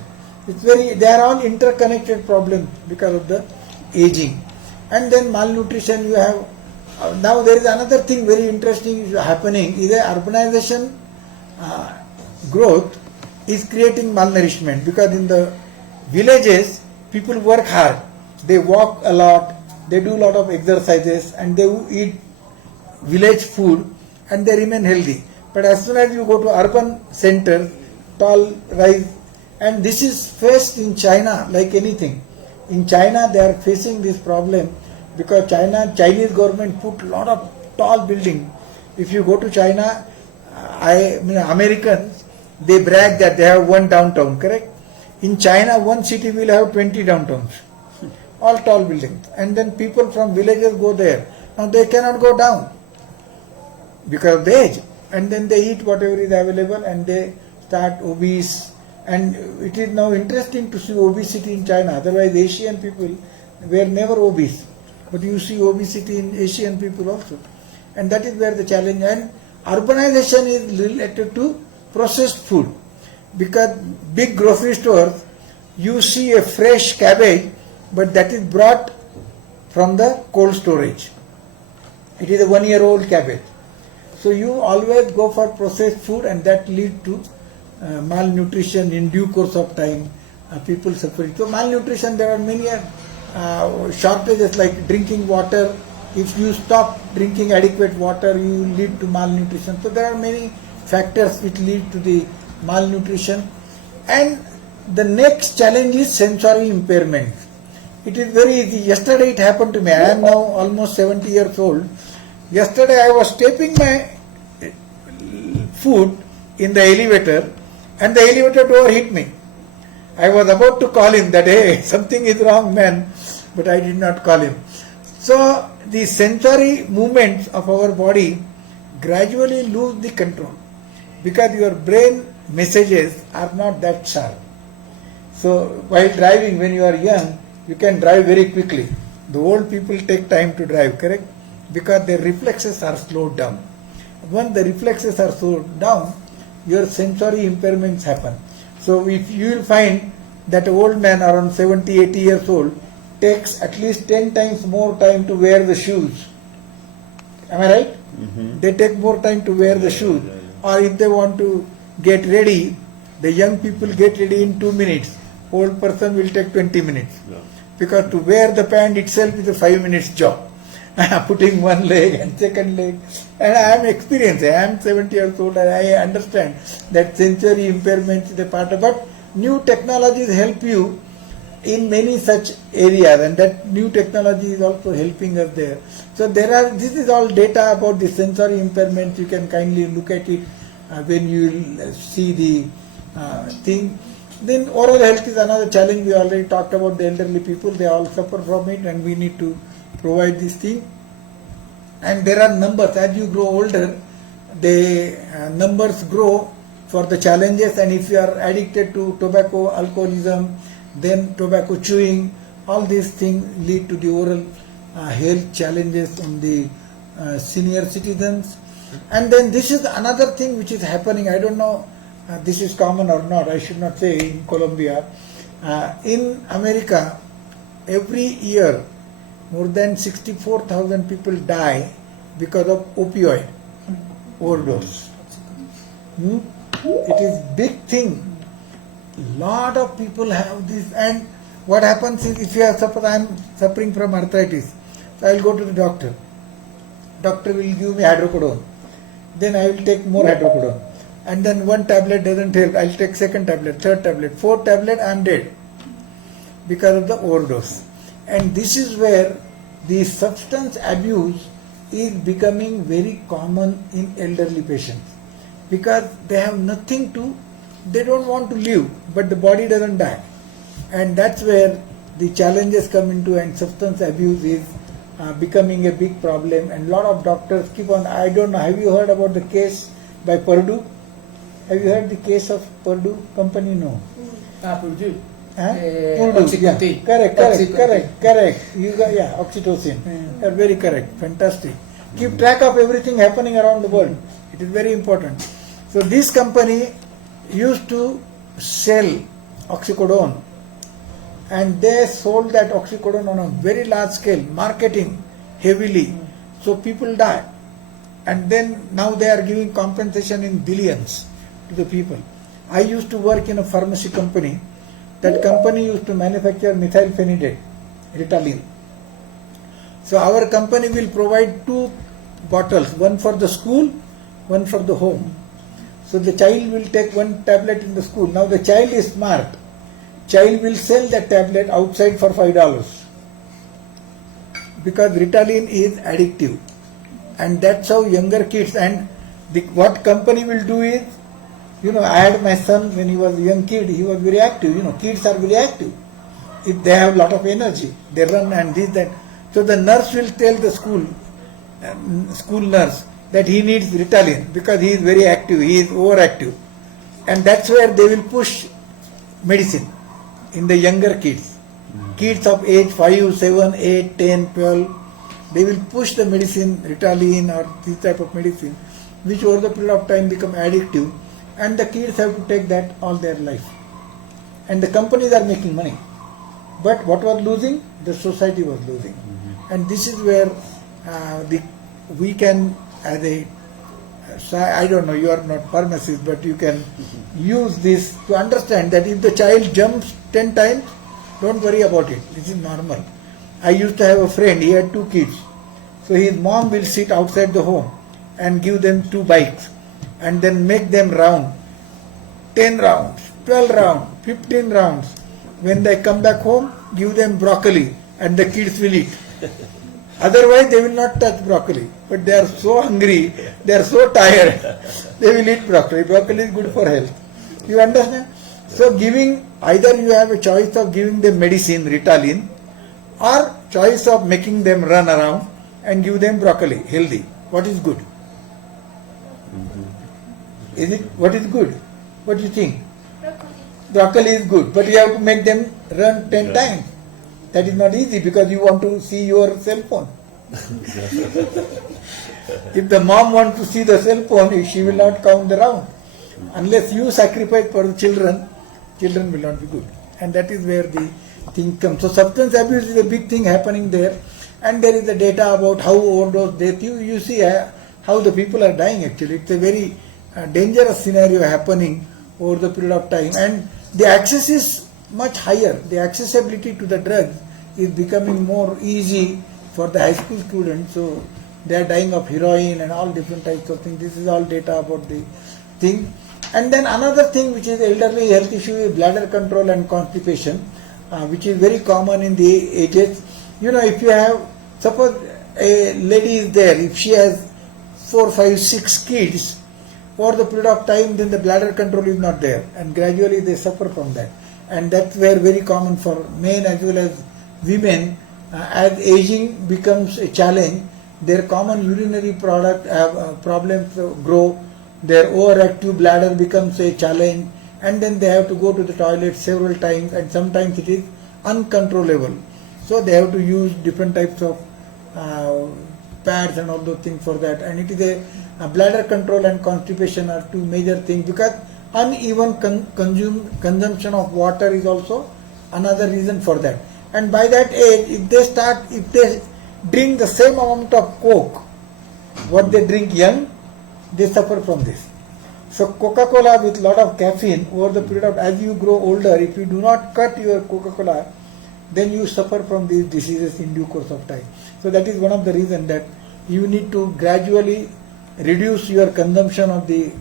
They are all interconnected problems because of the aging. And then malnutrition, you have, now there is another thing very interesting happening, is that urbanization growth is creating malnourishment, because in the villages people work hard, they walk a lot, they do a lot of exercises, and they eat village food and they remain healthy. But as soon as you go to urban centers, tall rise, and this is faced in China like anything. In China they are facing this problem because Chinese government put a lot of tall buildings. If you go to China, Americans, they brag that they have one downtown, correct? In China, one city will have 20 downtowns, all tall buildings. And then people from villages go there. Now they cannot go down because of the age. and then they eat whatever is available and they start obese. And it is now interesting to see obesity in China. Otherwise Asian people were never obese, but you see obesity in Asian people also. And that is where the challenge, and urbanization is related to processed food, because big grocery stores you see a fresh cabbage, but that is brought from the cold storage. It is a 1-year-old cabbage. So you always go for processed food, and that lead to malnutrition in due course of time. People suffering. So malnutrition, there are many shortages like drinking water. If you stop drinking adequate water, you lead to malnutrition. So there are many factors which lead to the malnutrition. And the next challenge is sensory impairment. It is very easy. Yesterday it happened to me. I am now almost 70 years old. Yesterday I was taking my food in the elevator, and the elevator door hit me. I was about to call him that, hey, something is wrong, man, but I did not call him. So the sensory movements of our body gradually lose the control, because your brain messages are not that sharp. So while driving, when you are young, you can drive very quickly. The old people take time to drive, correct? Because their reflexes are slowed down. Once the reflexes are slowed down, your sensory impairments happen. So if you will find that an old man around 70, 80 years old takes at least 10 times more time to wear the shoes. Am I right? Mm-hmm. They take more time to wear the shoes. Or if they want to get ready, the young people get ready in 2 minutes. Old person will take 20 minutes. Yeah. Because to wear the pant itself is a 5 minutes job. Putting one leg and second leg. And I am experienced. I am 70 years old and I understand that sensory impairment is a part of, but new technologies help you in many such areas, and that new technology is also helping us there. So this is all data about the sensory impairment. You can kindly look at it when you see the thing. Then oral health is another challenge. We already talked about the elderly people. They all suffer from it, and we need to provide this thing. And there are numbers. As you grow older, the numbers grow for the challenges. And if you are addicted to tobacco, alcoholism, then tobacco chewing, all these things lead to the oral health challenges on the senior citizens. And then this is another thing which is happening. I don't know this is common or not. I should not say in Colombia. In America, every year more than 64,000 people die because of opioid overdose. It is big thing. Lot of people have this, and what happens is, if you are I am suffering from arthritis, so I will go to the doctor. Doctor will give me hydrocodone. Then I will take more hydrocodone. And then one tablet doesn't help. I will take second tablet, third tablet, fourth tablet, I am dead because of the overdose. And this is where the substance abuse is becoming very common in elderly patients, because they have nothing to, they don't want to live, but the body doesn't die. And that's where the challenges come into, and substance abuse is becoming a big problem. And lot of doctors keep on, I don't know, have you heard about the case by Purdue? Have you heard the case of Purdue company? No. Purdue. Purdue, yeah. Correct. You got, yeah, oxytocin. You're very correct. Fantastic. Keep track of everything happening around the world. It is very important. So this company used to sell oxycodone, and they sold that oxycodone on a very large scale, marketing heavily. So people died. And then now they are giving compensation in billions to the people. I used to work in a pharmacy company. That company used to manufacture methylphenidate, Ritalin. So our company will provide 2 bottles, one for the school, one for the home. So the child will take 1 tablet in the school. Now the child is smart. Child will sell that tablet outside for $5, because Ritalin is addictive. And that's how younger kids, and what company will do is, I had my son when he was a young kid, he was very active. Kids are very active. If they have a lot of energy, they run and this, that. So the nurse will tell the school nurse, that he needs Ritalin because he is very active, he is overactive. And that's where they will push medicine in the younger kids. Kids of age 5, 7, 8, 10, 12, they will push the medicine, Ritalin or this type of medicine, which over the period of time become addictive, and the kids have to take that all their life. And the companies are making money. But what was losing? The society was losing. And this is where we can, as a, I don't know, you are not pharmacist, but you can use this to understand that if the child jumps 10 times, don't worry about it. This is normal. I used to have a friend, he had 2 kids. So his mom will sit outside the home and give them 2 bikes and then make them round 10 rounds, 12 rounds, 15 rounds. When they come back home, give them broccoli and the kids will eat. Otherwise, they will not touch broccoli. But they are so hungry, they are so tired, they will eat broccoli. Broccoli is good for health. You understand? So giving, either you have a choice of giving them medicine, Ritalin, or choice of making them run around and give them broccoli, healthy. What is good? Is it, what is good? What do you think? Broccoli. Broccoli is good, but you have to make them run 10 times. That is not easy because you want to see your cell phone. If the mom wants to see the cell phone, she will not count the round. Unless you sacrifice for the children, children will not be good. And that is where the thing comes. So substance abuse is a big thing happening there. And there is the data about how overdose death. You see how the people are dying actually. It's a very dangerous scenario happening over the period of time. And the access is much higher. The accessibility to the drugs is becoming more easy for the high school students. So they are dying of heroin and all different types of things. This is all data about the thing. And then another thing which is elderly health issue is bladder control and constipation, which is very common in the ages. You know, if you have, suppose a lady is there, if she has 4, 5, 6 kids, over the period of time, then the bladder control is not there, and gradually they suffer from that. And that's where very common for men as well as women, as aging becomes a challenge, their common urinary problems grow, their overactive bladder becomes a challenge, and then they have to go to the toilet several times, and sometimes it is uncontrollable. So they have to use different types of pads and all those things for that. And it is a bladder control and constipation are 2 major things, because uneven consumption of water is also another reason for that. And by that age, if they drink the same amount of Coke, what they drink young, they suffer from this. So Coca-Cola with lot of caffeine, over the period of, as you grow older, if you do not cut your Coca-Cola, then you suffer from these diseases in due course of time. So that is one of the reasons that you need to gradually reduce your consumption of the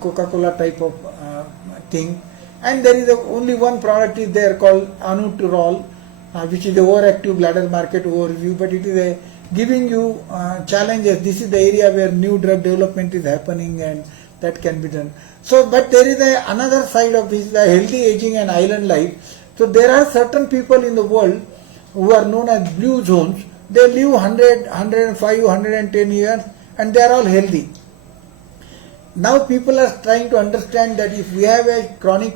Coca-Cola type of thing. And there is only one product is there called Anutrol, which is the overactive bladder market overview, but it is giving you challenges. This is the area where new drug development is happening, and that can be done. So, but there is another side of this, the healthy aging and island life. So there are certain people in the world who are known as blue zones. They live 100, 105, 110 years, and they are all healthy. Now people are trying to understand that if we have a chronic,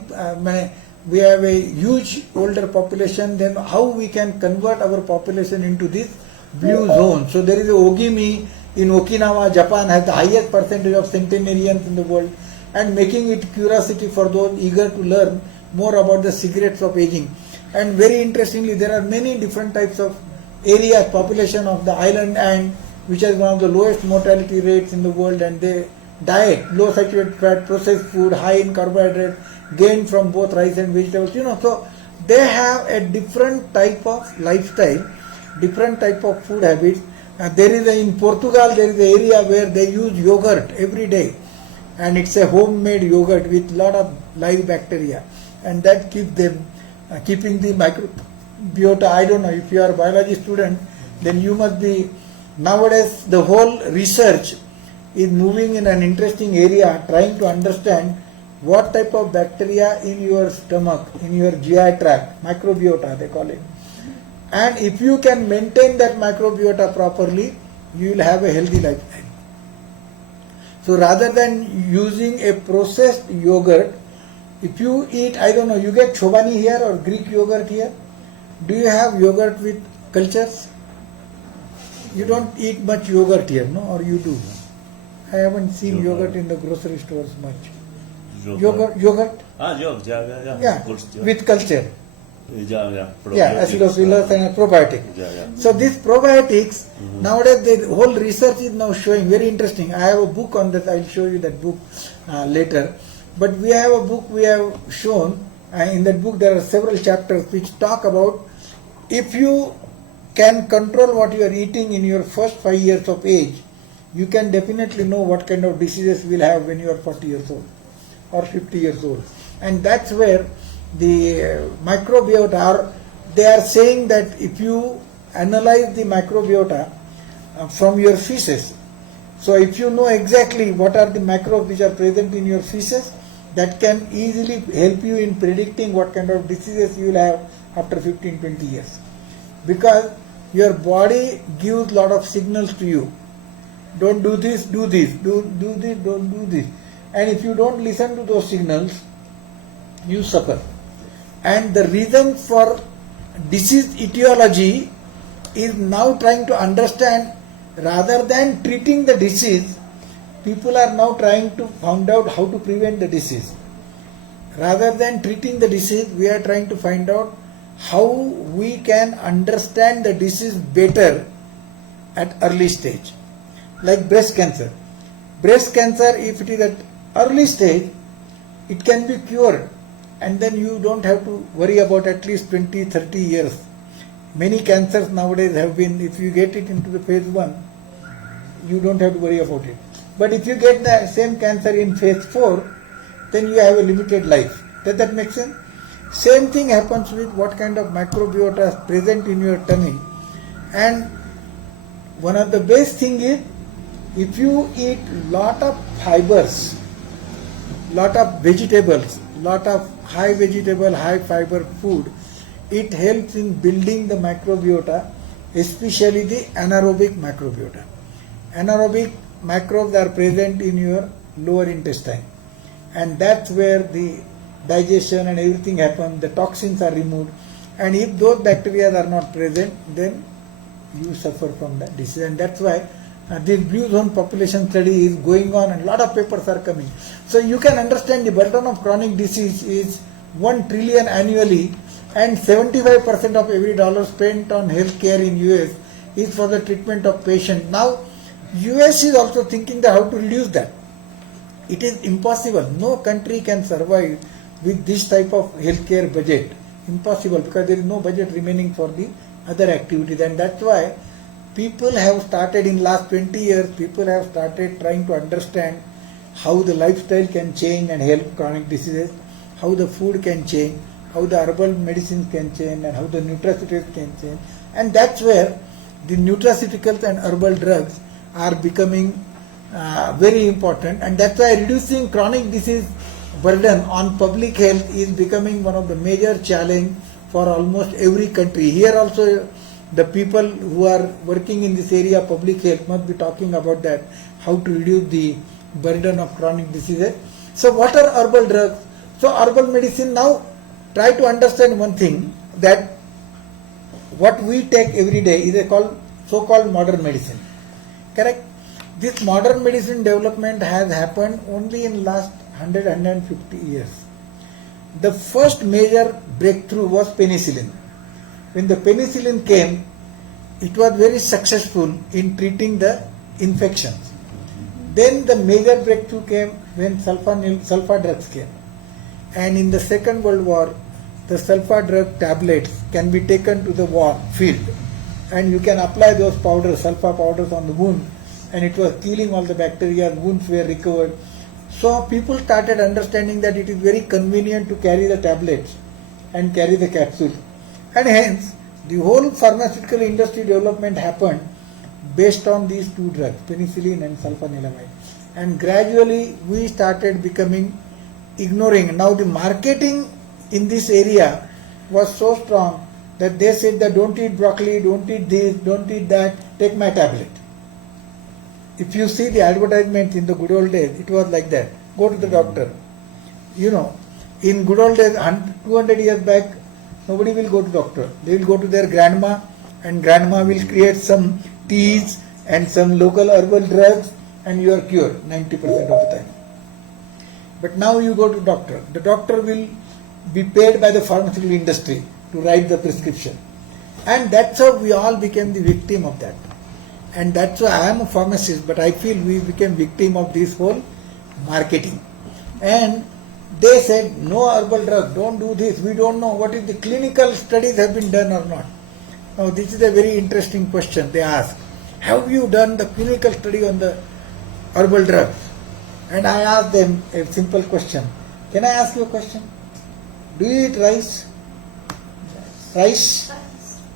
we have a huge older population, then how we can convert our population into this blue zone. So there is a Ogimi in Okinawa, Japan has the highest percentage of centenarians in the world, and making it curiosity for those eager to learn more about the secrets of aging. And very interestingly, there are many different types of areas, population of the island, and which has one of the lowest mortality rates in the world, and they diet, low saturated fat, processed food, high in carbohydrate, gained from both rice and vegetables, so they have a different type of lifestyle, different type of food habits. There is in Portugal, there is an area where they use yogurt every day, and it's a homemade yogurt with lot of live bacteria, and that keeps them, keeping the microbiota. I don't know, if you are a biology student, then you must be, nowadays the whole research is moving in an interesting area, trying to understand what type of bacteria in your stomach, in your GI tract, microbiota they call it. And if you can maintain that microbiota properly, you will have a healthy lifestyle. So rather than using a processed yogurt, if you eat, I don't know, you get chobani here or Greek yogurt here? Do you have yogurt with cultures? You don't eat much yogurt here, no? Or you do? I haven't seen yogurt in the grocery stores much. Yogurt? Ah, yogurt, yeah. Yeah, with culture. Yeah. Yeah, acidophilus and probiotic. Yeah. So these probiotics, nowadays the whole research is now showing, very interesting. I have a book on that, I'll show you that book later. But we have a book we have shown, and in that book there are several chapters which talk about if you can control what you are eating in your first 5 years of age, you can definitely know what kind of diseases you will have when you are 40 years old or 50 years old. And that's where the microbiota they are saying that if you analyze the microbiota from your feces, so if you know exactly what are the microbes which are present in your feces, that can easily help you in predicting what kind of diseases you will have after 15-20 years. Because your body gives lot of signals to you. Don't do this, do this, do this, don't do this. And if you don't listen to those signals, you suffer. And the reason for disease etiology is now trying to understand, rather than treating the disease, people are now trying to find out how to prevent the disease. Rather than treating the disease, we are trying to find out how we can understand the disease better at early stage. Like breast cancer. Breast cancer, if it is at early stage, it can be cured, and then you don't have to worry about at least 20-30 years. Many cancers nowadays have been, if you get it into the phase 1, you don't have to worry about it. But if you get the same cancer in phase 4, then you have a limited life. Does that make sense? Same thing happens with what kind of microbiota is present in your tummy. And one of the best thing is, if you eat lot of fibers, lot of vegetables, lot of high vegetable, high fiber food, it helps in building the microbiota, especially the anaerobic microbiota. Anaerobic microbes are present in your lower intestine, and that's where the digestion and everything happens, the toxins are removed, and if those bacteria are not present, then you suffer from that disease. And that's why this blue zone population study is going on, and a lot of papers are coming. So you can understand the burden of chronic disease is 1 trillion annually, and 75% of every dollar spent on healthcare in US is for the treatment of patient. Now US is also thinking that how to reduce that. It is impossible. No country can survive with this type of healthcare budget. Impossible, because there is no budget remaining for the other activities. And that's why people have started in last 20 years, people have started trying to understand how the lifestyle can change and help chronic diseases, how the food can change, how the herbal medicines can change, and how the nutraceuticals can change. And that's where the nutraceuticals and herbal drugs are becoming very important. And that's why reducing chronic disease burden on public health is becoming one of the major challenge for almost every country. Here also the people who are working in this area, public health, must be talking about that, how to reduce the burden of chronic diseases. So what are herbal drugs? So herbal medicine, now try to understand one thing, that what we take every day is a so-called modern medicine. Correct? This modern medicine development has happened only in last 100-150 years. The first major breakthrough was penicillin. When the penicillin came, it was very successful in treating the infections. Then the major breakthrough came when sulfa drugs came. And in the Second World War, the sulfa drug tablets can be taken to the war field, and you can apply those powders, sulfa powders, on the wound, and it was killing all the bacteria, wounds were recovered. So people started understanding that it is very convenient to carry the tablets and carry the capsule. And hence, the whole pharmaceutical industry development happened based on these two drugs, penicillin and sulfanilamide. And gradually we started becoming ignoring. Now the marketing in this area was so strong that they said that don't eat broccoli, don't eat this, don't eat that, take my tablet. if you see the advertisements in the good old days, it was like that. Go to the doctor. You know, in good old days, 200 years back, nobody will go to doctor. They will go to their grandma, and grandma will create some teas and some local herbal drugs, and you are cured 90% of the time. But now you go to doctor. The doctor will be paid by the pharmaceutical industry to write the prescription. And that's how we all became the victim of that. And that's why I am a pharmacist, but I feel we became victim of this whole marketing. And they said, no herbal drug, don't do this. We don't know what is the clinical studies have been done or not. Now this is a very interesting question they ask. Have you done the clinical study on the herbal drugs? And I asked them a simple question. Can I ask you a question? Do you eat rice? Rice?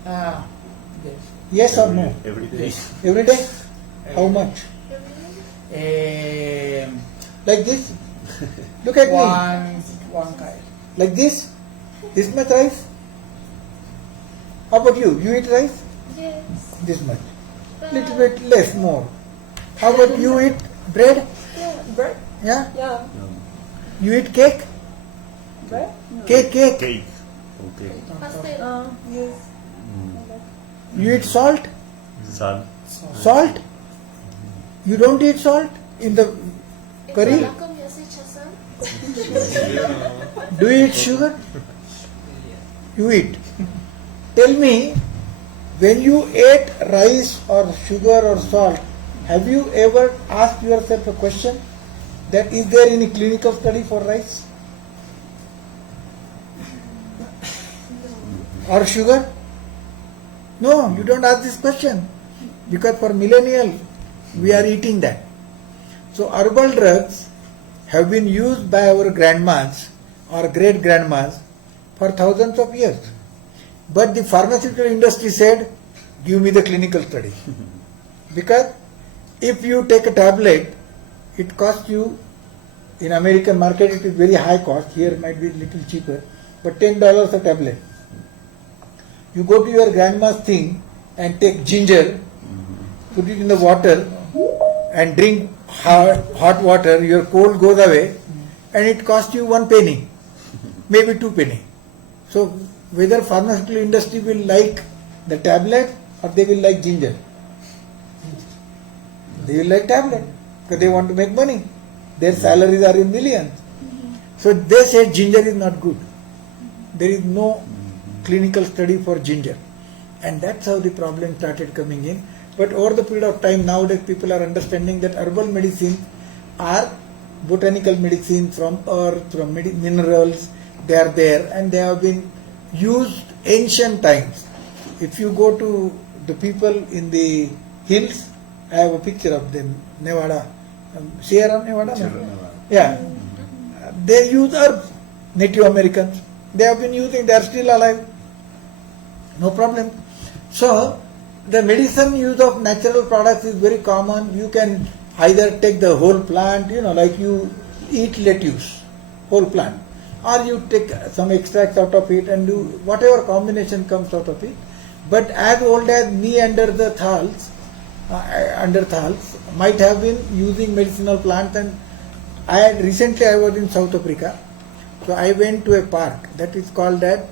Yes. Yes or no? Every day. Every day? How much? Like this? Look at me. One kind. Like this? This much rice? How about you? You eat rice? Yes. This much. But Little bit less, more. How about you eat bread? yeah. Bread? Yeah? Yeah. You eat cake? Bread? No. Cake. Cake. Okay. Pastel. Yes. You eat salt? Sal. Salt? You don't eat salt in the curry? Malcolm Yossi Chasan. Do you eat sugar? You eat. Tell me, when you ate rice or sugar or salt, have you ever asked yourself a question that is there any clinical study for rice? Or sugar? No, you don't ask this question because for millennial we are eating that. So herbal drugs have been used by our grandmas or great grandmas for thousands of years. But the pharmaceutical industry said, give me the clinical study. Because if you take a tablet, it costs you, in American market it is very high cost, here it might be a little cheaper, but $10 a tablet. You go to your grandma's thing and take ginger, put it in the water and drink hot water, your cold goes away and it costs you 1 penny, maybe 2 penny. So whether pharmaceutical industry will like the tablet or they will like ginger? They will like tablet because they want to make money. Their salaries are in millions. So they say ginger is not good. There is no clinical study for ginger. And that's how the problem started coming in. But over the period of time, nowadays people are understanding that herbal medicine are botanical medicine from earth, from minerals. They are there and they have been used ancient times. If you go to the people in the hills, I have a picture of them, Nevada, Sierra Nevada? No? Yeah. They use herbs, Native Americans. They have been using, they are still alive. No problem. So, the medicine use of natural products is very common. You can either take the whole plant, like you eat lettuce, whole plant, or you take some extracts out of it and do whatever combination comes out of it. But as old as Neanderthals might have been using medicinal plants. And recently I was in South Africa, so I went to a park that is called that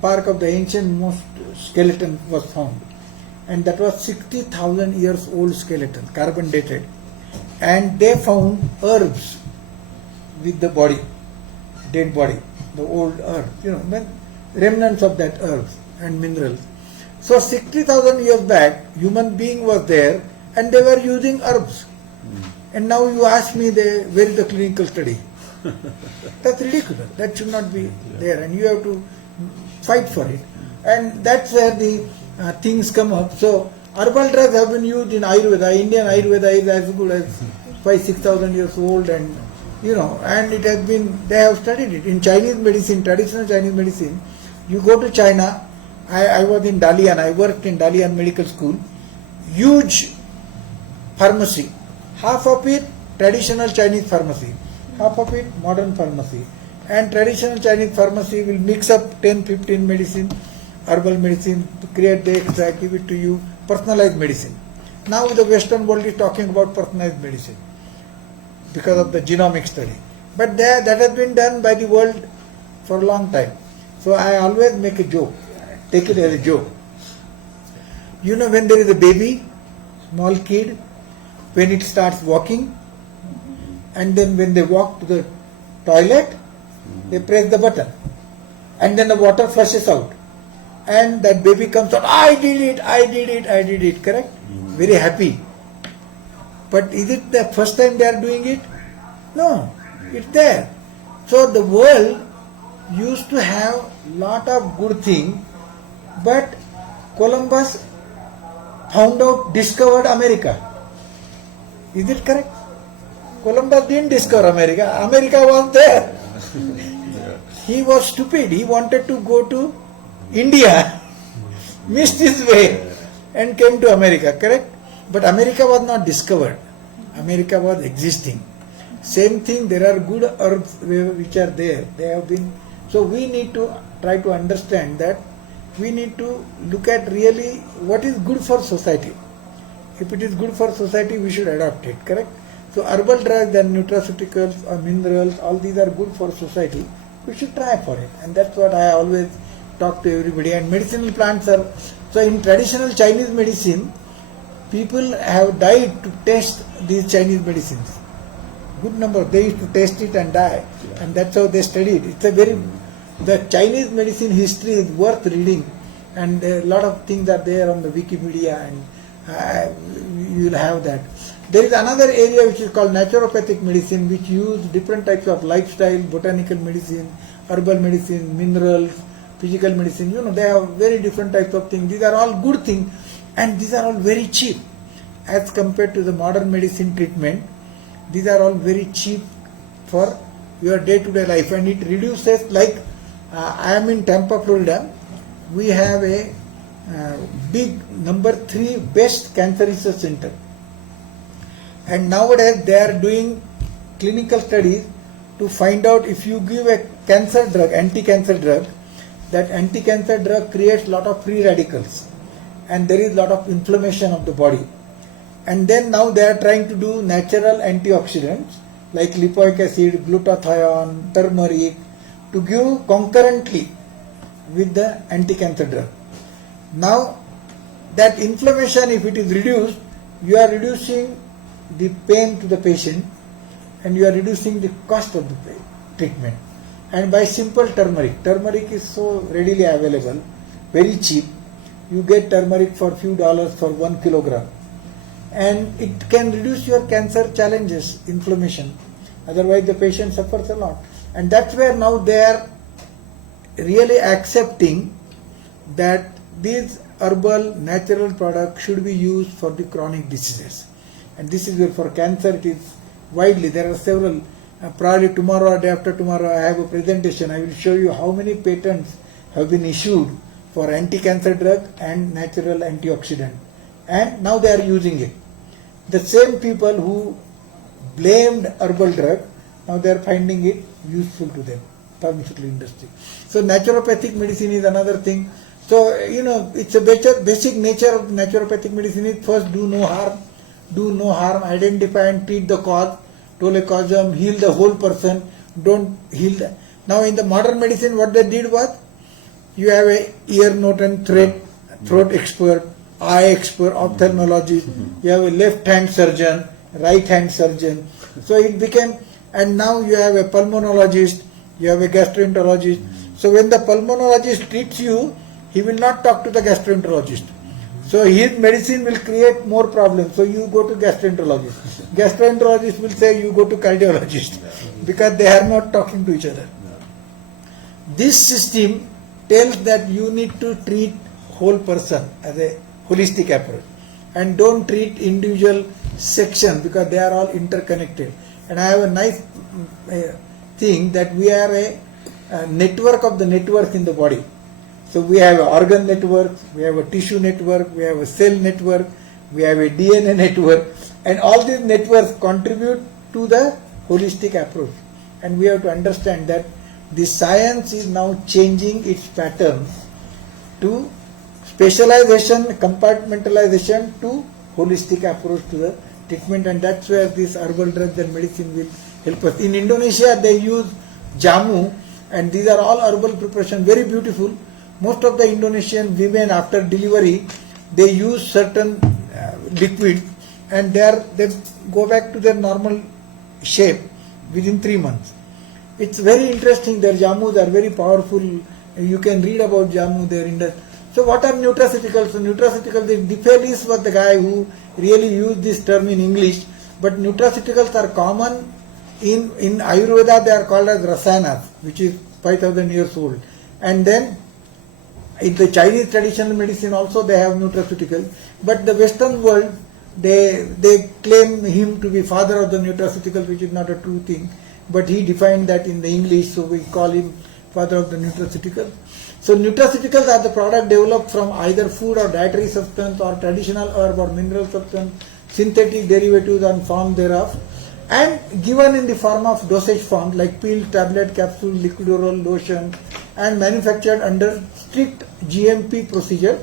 Park of the Ancient Most Skeleton was found, and that was 60,000 years old skeleton, carbon dated, and they found herbs with the body, dead body, the old earth, remnants of that earth and minerals. So 60,000 years back, human being was there and they were using herbs. And now you ask me where is the clinical study? That's ridiculous. That should not be there and you have to fight for it. And that's where the things come up. So herbal drugs have been used in Ayurveda. Indian Ayurveda is as good as 5,000-6,000 years old and and it has been, they have studied it. In Chinese medicine, traditional Chinese medicine, you go to China. I was in Dalian, I worked in Dalian Medical School, huge pharmacy, half of it traditional Chinese pharmacy, half of it modern pharmacy. And traditional Chinese pharmacy will mix up 10-15 medicine, herbal medicine, to create the extract, give it to you, personalized medicine. Now the Western world is talking about personalized medicine because of the genomic study. But that has been done by the world for a long time. So I always make a joke, take it as a joke. You know, when there is a baby, small kid, when it starts walking, and then when they walk to the toilet, they press the button, and then the water flushes out, and that baby comes out, I did it, correct? Very happy. But is it the first time they are doing it? No, it's there. So the world used to have lot of good things, but Columbus discovered America. Is it correct? Columbus didn't discover America. America was there. He was stupid. He wanted to go to India, missed his way, and came to America, correct? But America was not discovered. America was existing. Same thing, there are good herbs which are there. They have been. So we need to try to understand that we need to look at really what is good for society. If it is good for society, we should adopt it, correct? So herbal drugs and nutraceuticals or minerals, all these are good for society. We should try for it. And that's what I always talk to everybody. And medicinal plants are, so in traditional Chinese medicine, people have died to test these Chinese medicines. Good number, they used to test it and die. And that's how they studied. It's a very, the Chinese medicine history is worth reading. And a lot of things are there on the Wikipedia, and you will have that. There is another area which is called naturopathic medicine, which use different types of lifestyle, botanical medicine, herbal medicine, minerals, physical medicine. You know, they have very different types of things. These are all good things, and these are all very cheap as compared to the modern medicine treatment. These are all very cheap for your day-to-day life, and it reduces, like I am in Tampa, Florida. We have a big number 3 best cancer research center. And nowadays they are doing clinical studies to find out if you give a cancer drug, anti-cancer drug, that anti-cancer drug creates lot of free radicals, and there is lot of inflammation of the body. And then now they are trying to do natural antioxidants like lipoic acid, glutathione, turmeric, to give concurrently with the anti-cancer drug. Now that inflammation, if it is reduced, you are reducing the pain to the patient, and you are reducing the cost of the treatment. And by simple turmeric is so readily available, very cheap. You get turmeric for few dollars for 1 kilogram, and it can reduce your cancer challenges, inflammation. Otherwise the patient suffers a lot. And that's where now they are really accepting that these herbal natural products should be used for the chronic diseases. And this is where for cancer it is widely. There are several, probably tomorrow or day after tomorrow I have a presentation. I will show you how many patents have been issued for anti-cancer drug and natural antioxidant. And now they are using it. The same people who blamed herbal drug, now they are finding it useful to them, pharmaceutical industry. So naturopathic medicine is another thing. So, you know, it's a basic nature of naturopathic medicine is first do no harm, identify and treat the cause, dolichoism, heal the whole person, don't heal the. Now in the modern medicine what they did was, you have a ear, nose and throat expert, eye expert, ophthalmologist, you have a left hand surgeon, right hand surgeon. So it became, and now you have a pulmonologist, you have a gastroenterologist. So when the pulmonologist treats you, he will not talk to the gastroenterologist. So his medicine will create more problems. So you go to gastroenterologist. Gastroenterologist will say you go to cardiologist, because they are not talking to each other. This system tells that you need to treat whole person as a holistic approach, and don't treat individual sections, because they are all interconnected. And I have a nice thing that we are a network of the networks in the body. So we have an organ network, we have a tissue network, we have a cell network, we have a DNA network, and all these networks contribute to the holistic approach. And we have to understand that the science is now changing its pattern to specialization, compartmentalization to holistic approach to the treatment, and that's where these herbal drugs and medicine will help us. In Indonesia, they use jamu, and these are all herbal preparation, very beautiful. Most of the Indonesian women after delivery, they use certain liquid, and they go back to their normal shape within 3 months. It's very interesting. Their jamus are very powerful. You can read about jamu there in the. So what are nutraceuticals? So nutraceuticals, Difelis was the guy who really used this term in English, but nutraceuticals are common in Ayurveda. They are called as rasayanas, which is 5,000 years old. And then in the Chinese traditional medicine also they have nutraceuticals, but the Western world, they claim him to be father of the nutraceuticals, which is not a true thing, but he defined that in the English, so we call him father of the nutraceuticals. So nutraceuticals are the product developed from either food or dietary substance or traditional herb or mineral substance, synthetic derivatives and form thereof, and given in the form of dosage form like pill, tablet, capsule, liquid oral, lotion, and manufactured under strict GMP procedure.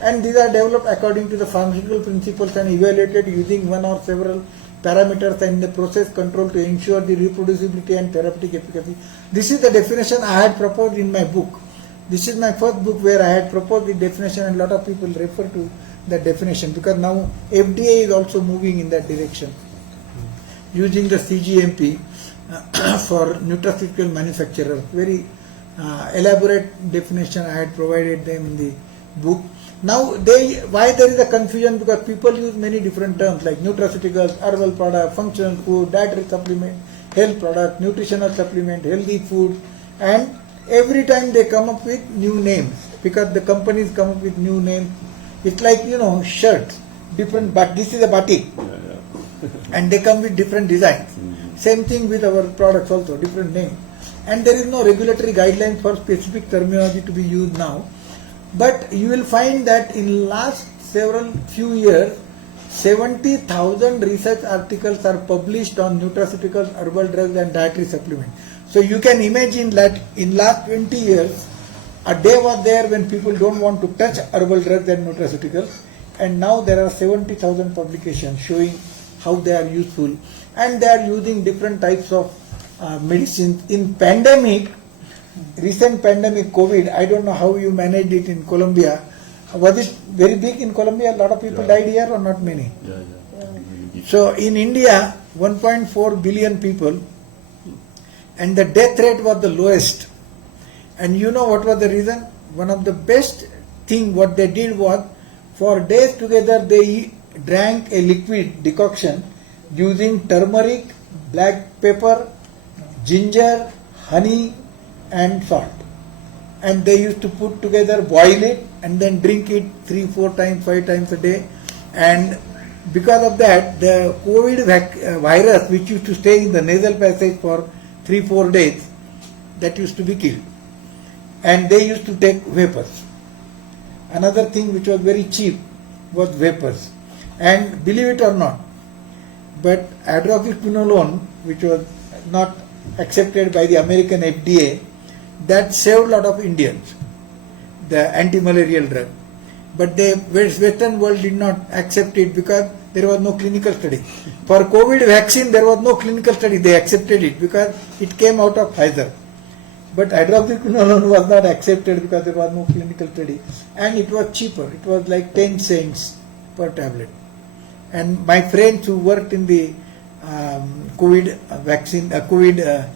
And these are developed according to the pharmaceutical principles and evaluated using one or several parameters and the process control to ensure the reproducibility and therapeutic efficacy. This is the definition I had proposed in my book. This is my first book where I had proposed the definition, and a lot of people refer to that definition because now FDA is also moving in that direction, using the CGMP for nutraceutical manufacturers. Very elaborate definition I had provided them in the book. Now, why there is a confusion? Because people use many different terms like nutraceuticals, herbal product, functional food, dietary supplement, health product, nutritional supplement, healthy food, and every time they come up with new names because the companies come up with new names. It's like, shirts, different, but this is a batik, and they come with different designs. Same thing with our products also, different names. And there is no regulatory guidelines for specific terminology to be used now. But you will find that in last few years, 70,000 research articles are published on nutraceuticals, herbal drugs and dietary supplements. So you can imagine that in last 20 years, a day was there when people don't want to touch herbal drugs and nutraceuticals, and now there are 70,000 publications showing how they are useful, and they are using different types of medicines. In pandemic, recent pandemic, COVID, I don't know how you managed it in Colombia. Was it very big in Colombia? A lot of people died here or not many? So in India, 1.4 billion people, and the death rate was the lowest. And you know what was the reason? One of the best thing what they did was, for days together they drank a liquid decoction using turmeric, black pepper, ginger, honey and salt, and they used to put together, boil it and then drink it 3, 4 times, 5 times a day. And because of that, the COVID virus, which used to stay in the nasal passage for 3, 4 days, that used to be killed. And they used to take vapors. Another thing which was very cheap was vapors. And believe it or not, but hydroxyquinolone, which was not accepted by the American FDA, that saved a lot of Indians, the anti-malarial drug. But the Western world did not accept it because there was no clinical study. For COVID vaccine, there was no clinical study. They accepted it because it came out of Pfizer. But hydroxyquinolone was not accepted because there was no clinical study. And it was cheaper. It was like 10 cents per tablet. And my friends who worked in the COVID vaccine, COVID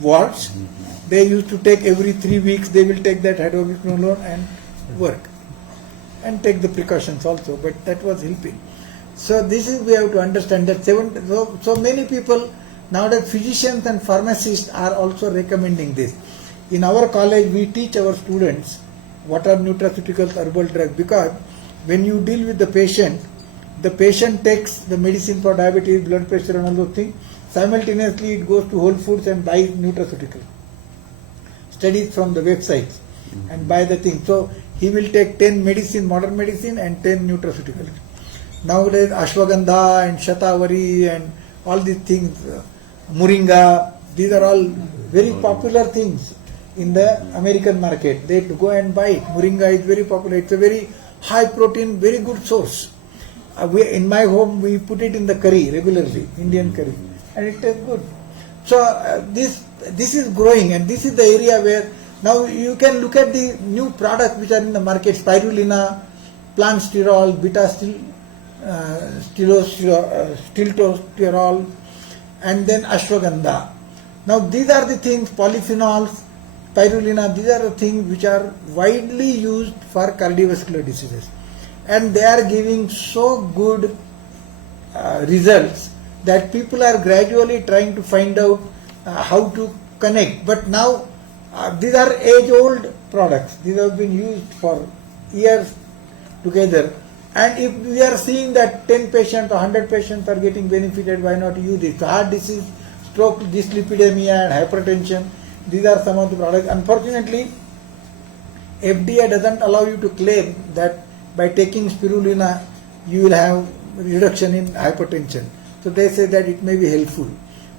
wards, they used to take every 3 weeks, they will take that hydroxyquinolone and work. And take the precautions also, but that was helping. So this is, we have to understand that so many people, nowadays physicians and pharmacists are also recommending this. In our college, we teach our students what are nutraceuticals, herbal drugs, because when you deal with the patient takes the medicine for diabetes, blood pressure and all those things. Simultaneously, it goes to Whole Foods and buys nutraceuticals. Studies from the websites and buy the thing. So he will take 10 modern medicine and 10 nutraceuticals. Nowadays, ashwagandha and shatavari and all these things, moringa, these are all very popular things in the American market. They go and buy it. Moringa is very popular. It's a very high protein, very good source. in my home we put it in the curry regularly, Indian curry, and it tastes good. So this is growing, and this is the area where now you can look at the new products which are in the market: spirulina, plant sterol, beta stiltosterol, and then ashwagandha. Now these are the things, polyphenols, spirulina, these are the things which are widely used for cardiovascular diseases, and they are giving so good results that people are gradually trying to find out how to connect. But now these are age-old products. These have been used for years together, and if we are seeing that 10 patients or 100 patients are getting benefited, why not use it? So heart disease, stroke, dyslipidemia and hypertension, these are some of the products. Unfortunately, FDA doesn't allow you to claim that by taking spirulina you will have reduction in hypertension. So they say that it may be helpful.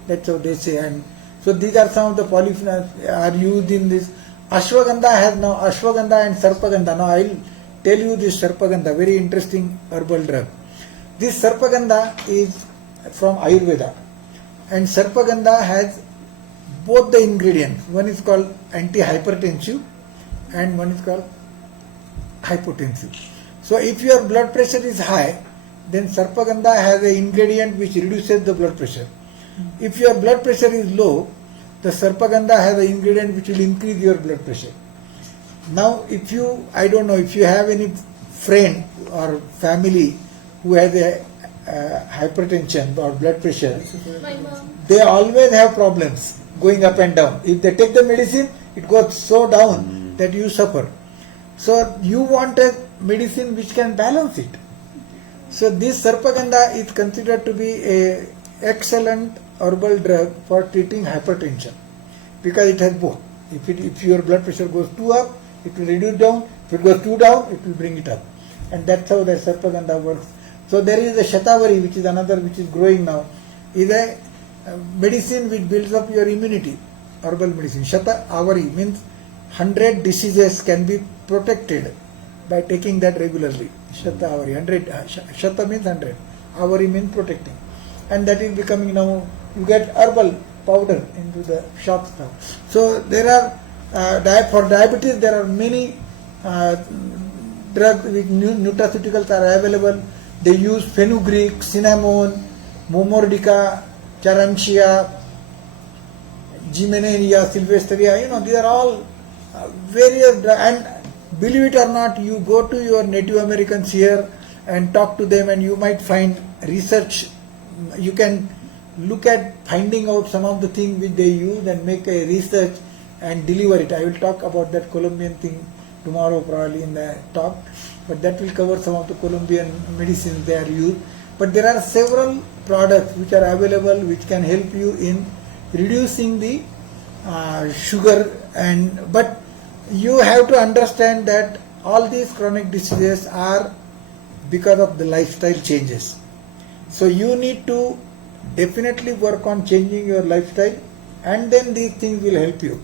That's how they say. And so these are some of the polyphenols are used in this. Ashwagandha has now ashwagandha and sarpagandha. Now I will tell you this sarpagandha, very interesting herbal drug. This sarpagandha is from Ayurveda, and sarpagandha has both the ingredients. One is called antihypertensive and one is called hypotensive. So if your blood pressure is high, then sarpagandha has an ingredient which reduces the blood pressure. If your blood pressure is low, the sarpagandha has an ingredient which will increase your blood pressure. Now if you, I don't know, if you have any friend or family who has a hypertension or blood pressure, My mom. they always have problems going up and down. If they take the medicine, it goes so down that you suffer. So you want a medicine which can balance it. So this sarpagandha is considered to be a excellent herbal drug for treating hypertension, because it has both. If your blood pressure goes too up, it will reduce down. If it goes too down, it will bring it up. And that's how the sarpagandha works. So there is a shatavari, which is another which is growing now, is a medicine which builds up your immunity, herbal medicine. Shatavari means 100 diseases can be protected by taking that regularly. Shatavari, 100, shata means 100, avari means protecting. And that is becoming now, you get herbal powder into the shops now. So there are, for diabetes there are many drugs with nutraceuticals are available. They use fenugreek, cinnamon, momordica, charantia, Gimenania, Silvesteria, these are all various drugs. And believe it or not, you go to your Native Americans here and talk to them, and you might find research. You can look at finding out some of the things which they use and make a research and deliver it. I will talk about that Colombian thing tomorrow probably in the talk, but that will cover some of the Colombian medicines they are used. But there are several products which are available which can help you in reducing the sugar, but you have to understand that all these chronic diseases are because of the lifestyle changes. So you need to definitely work on changing your lifestyle, and then these things will help you.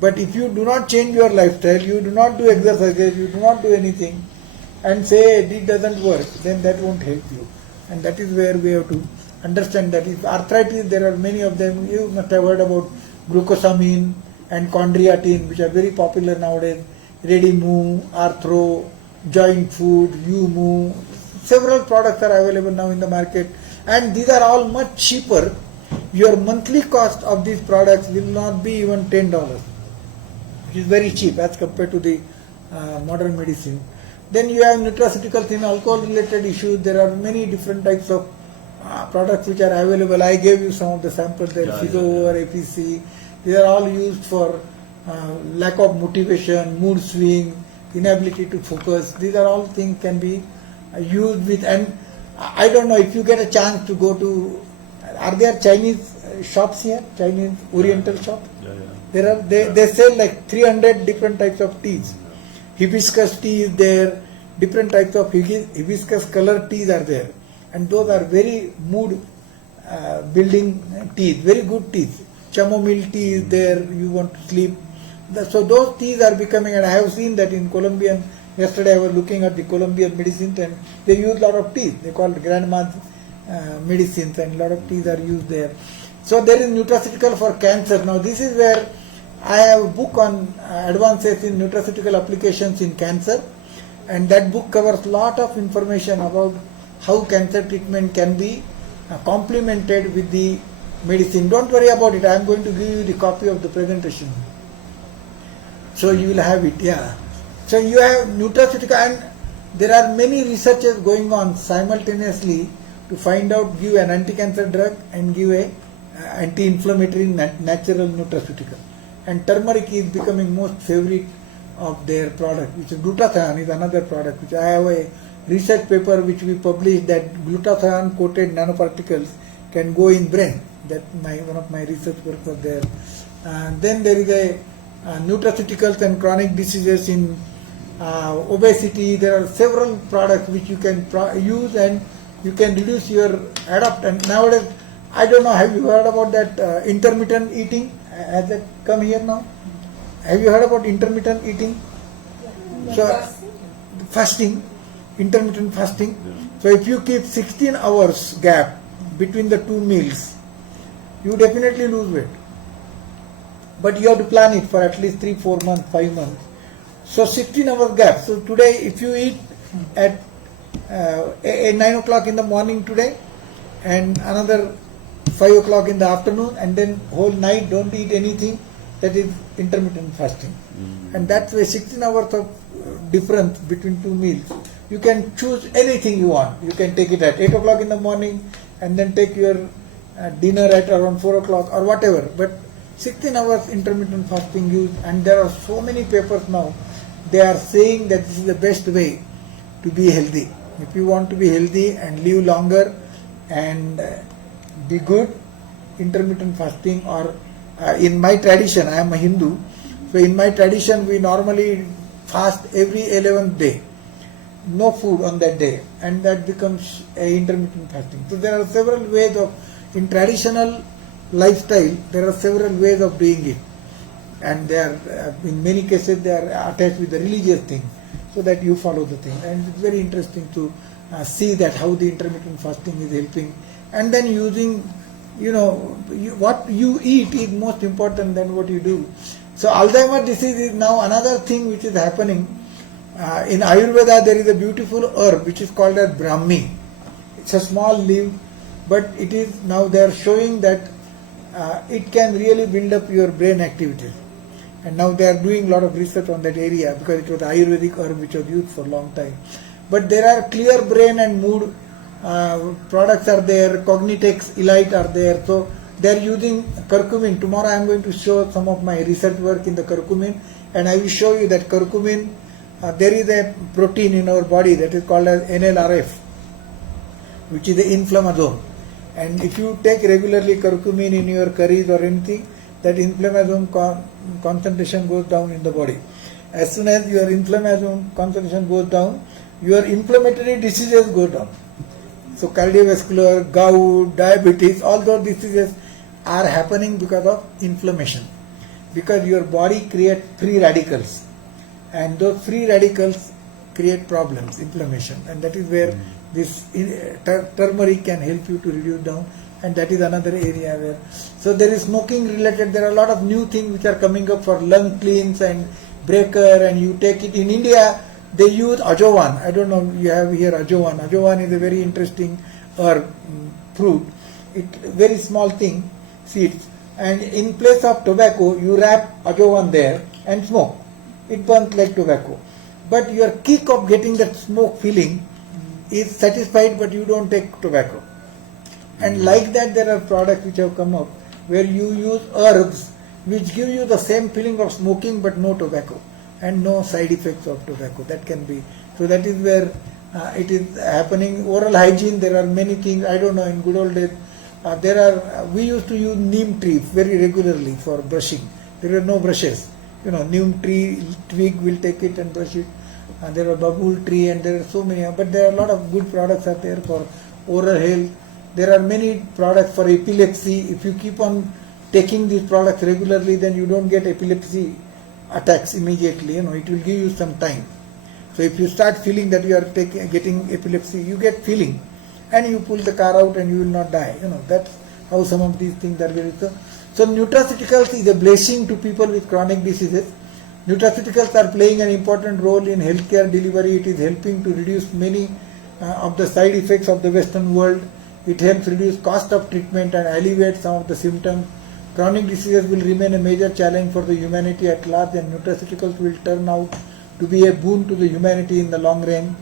But if you do not change your lifestyle, you do not do exercises, you do not do anything, and say it doesn't work, then that won't help you. And that is where we have to understand that if arthritis, there are many of them. You must have heard about glucosamine and chondroitin, which are very popular nowadays. Redimu, Arthro, Joint Food, Umu. Several products are available now in the market, and these are all much cheaper. Your monthly cost of these products will not be even $10, which is very cheap as compared to the modern medicine. Then you have nutraceuticals in alcohol-related issues. There are many different types of products which are available. I gave you some of the samples there, Fizo or APC. These are all used for lack of motivation, mood swing, inability to focus. These are all things can be used with. And I don't know if you get a chance to go to, are there Chinese shops here? Chinese Oriental shops? Yeah. They sell like 300 different types of teas. Hibiscus tea is there, different types of hibiscus color teas are there, and those are very mood building teas, very good teas. Chamomile tea is there, you want to sleep. So those teas are becoming, and I have seen that in Colombian Yesterday I was looking at the Colombian medicines and they use a lot of teas. They call it grandma's medicines and a lot of teas are used there. So there is nutraceutical for cancer. Now this is where I have a book on advances in nutraceutical applications in cancer, and that book covers lot of information about how cancer treatment can be complemented with the medicine. Don't worry about it. I am going to give you the copy of the presentation. So you will have it, yeah. So you have nutraceutical, and there are many researches going on simultaneously to find out, give an anti-cancer drug and give a anti-inflammatory natural nutraceutical. And turmeric is becoming most favorite of their product, which is glutathione is another product, which I have a research paper which we published that glutathione coated nanoparticles can go in brain. That one of my research work was there. And then there is a nutraceuticals and chronic diseases in obesity. There are several products which you can use and you can reduce your adapt. And nowadays, I don't know, have you heard about that intermittent eating? Has that come here now? Have you heard about intermittent eating? So fasting, intermittent fasting. So if you keep 16 hours gap between the two meals, you definitely lose weight. But you have to plan it for at least 3, 4 months, 5 months. So 16 hours gap. So today if you eat at 9 o'clock in the morning today and another 5 o'clock in the afternoon and then whole night don't eat anything, that is intermittent fasting. And that's why 16 hours of difference between two meals. You can choose anything you want. You can take it at 8 o'clock in the morning and then take your dinner at around 4 o'clock or whatever. But 16 hours intermittent fasting used, and there are so many papers now, they are saying that this is the best way to be healthy. If you want to be healthy and live longer and be good, intermittent fasting, or in my tradition, I am a Hindu, so in my tradition we normally fast every 11th day, no food on that day, and that becomes a intermittent fasting. So there are several ways of, in traditional lifestyle, there are several ways of doing it, and they are in many cases they are attached with the religious thing, so that you follow the thing. And it's very interesting to see that how the intermittent fasting is helping, and then using, what you eat is most important than what you do. So Alzheimer's disease is now another thing which is happening. In Ayurveda there is a beautiful herb which is called as Brahmi. It's a small leaf, but it is now they are showing that it can really build up your brain activities. And now they are doing a lot of research on that area because it was Ayurvedic herb which was used for a long time. But there are clear brain and mood products are there, Cognitex Elite are there. So they are using curcumin. Tomorrow I am going to show some of my research work in the curcumin, and I will show you that curcumin, there is a protein in our body that is called as NLRF, which is the inflammasome. And if you take regularly curcumin in your curries or anything, that inflammasome concentration goes down in the body. As soon as your inflammasome concentration goes down, your inflammatory diseases go down. So cardiovascular, gout, diabetes, all those diseases are happening because of inflammation. Because your body creates free radicals, and those free radicals create problems, inflammation, and that is where this turmeric can help you to reduce down, and that is another area where. So there is smoking related, there are a lot of new things which are coming up for lung cleans and breaker, and you take it. In India they use ajovan. I don't know, you have here ajovan. Ajovan is a very interesting herb, fruit. It very small thing, seeds, and in place of tobacco you wrap ajovan there and smoke. It burns like tobacco, but your kick of getting that smoke feeling is satisfied, but you don't take tobacco. And like that there are products which have come up where you use herbs which give you the same feeling of smoking but no tobacco and no side effects of tobacco. That can be. So that is where it is happening. Oral hygiene, there are many things. I don't know, in good old days we used to use neem tree very regularly for brushing. There were no brushes. Neem tree twig will take it and brush it. There are babul tree, and there are so many, but there are a lot of good products out there for oral health. There are many products for epilepsy. If you keep on taking these products regularly, then you don't get epilepsy attacks immediately. It will give you some time. So if you start feeling that you are getting epilepsy, you get feeling, and you pull the car out and you will not die. That's how some of these things are very so. So nutraceuticals is a blessing to people with chronic diseases. Nutraceuticals are playing an important role in healthcare delivery. It is helping to reduce many of the side effects of the Western world. It helps reduce cost of treatment and alleviate some of the symptoms. Chronic diseases will remain a major challenge for the humanity at large, and nutraceuticals will turn out to be a boon to the humanity in the long run.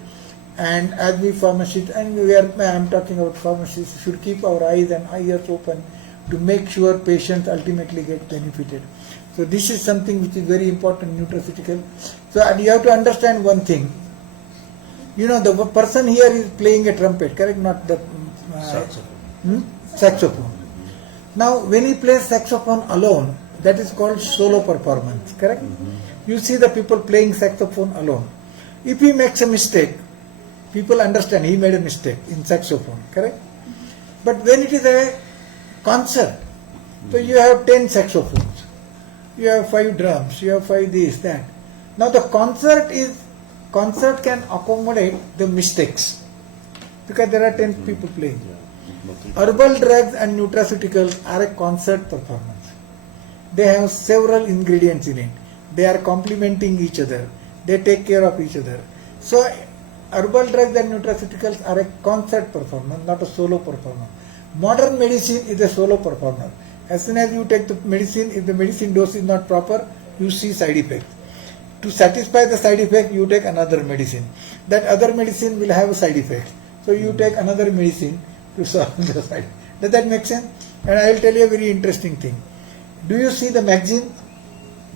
And as we pharmacists, and I'm talking about pharmacists, should keep our eyes and ears open to make sure patients ultimately get benefited. So this is something which is very important, nutraceutical. So and you have to understand one thing. The person here is playing a trumpet, correct? Not the saxophone. Now, when he plays saxophone alone, that is called solo performance, correct? You see the people playing saxophone alone. If he makes a mistake, people understand he made a mistake in saxophone, correct? But when it is a concert, so you have 10 saxophones, you have 5 drums, you have 5 this, that. Now the concert can accommodate the mistakes because there are 10 people playing. Herbal drugs and nutraceuticals are a concert performance. They have several ingredients in it. They are complementing each other. They take care of each other. So herbal drugs and nutraceuticals are a concert performance, not a solo performance. Modern medicine is a solo performance. As soon as you take the medicine, if the medicine dose is not proper, you see side effects. To satisfy the side effect, you take another medicine. That other medicine will have a side effect. So you take another medicine to solve the side. Does that make sense? And I will tell you a very interesting thing. Do you see the magazine?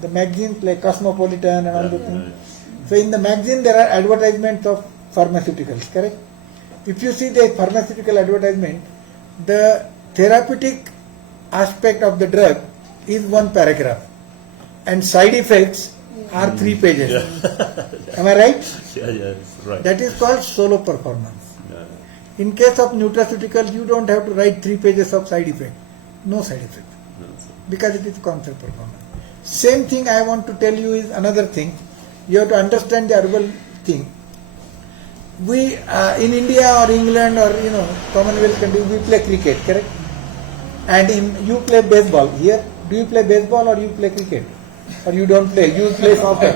The magazines like Cosmopolitan and all the things. So in the magazine there are advertisements of pharmaceuticals, correct? If you see the pharmaceutical advertisement, the therapeutic aspect of the drug is 1 paragraph and side effects are 3 pages. Am I right? Yes, right. That is called solo performance. In case of nutraceuticals, you don't have to write 3 pages of side effect. No side effect. Because it is concert performance. Same thing I want to tell you is another thing. You have to understand the herbal thing. We in India or England or Commonwealth country, we play cricket, correct? And you play baseball. Here, do you play baseball or you play cricket? Or you don't play? You play soccer.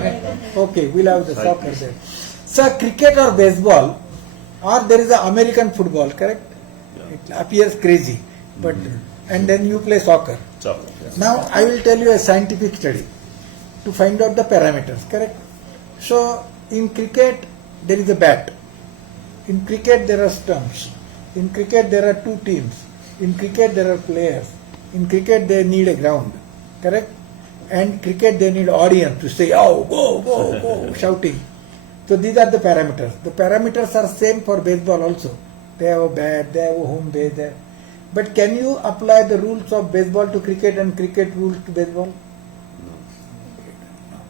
Okay, we'll have the soccer there. So cricket or baseball, or there is a American football, correct? It appears crazy, but and then you play soccer. Now I will tell you a scientific study to find out the parameters, correct? So in cricket there is a bat. In cricket there are stumps. In cricket there are 2 teams. In cricket there are players. In cricket they need a ground, correct? And cricket they need audience to say, oh, go, go, go, shouting. So these are the parameters. The parameters are same for baseball also. They have a bat, they have a home base there. But can you apply the rules of baseball to cricket and cricket rules to baseball? No.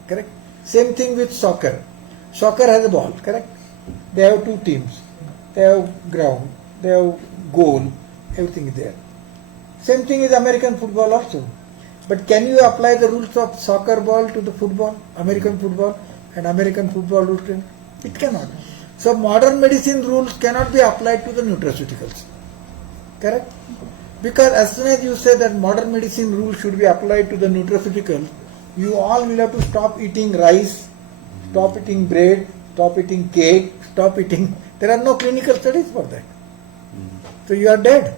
Correct? Same thing with soccer. Soccer has a ball, correct? They have 2 teams. They have ground, they have goal, everything is there. Same thing is American football also. But can you apply the rules of soccer ball to the football, American football and American football rules? It cannot. So modern medicine rules cannot be applied to the nutraceuticals. Correct? Because as soon as you say that modern medicine rules should be applied to the nutraceuticals, you all will have to stop eating rice, stop eating bread, stop eating cake, stop eating. There are no clinical studies for that. So you are dead.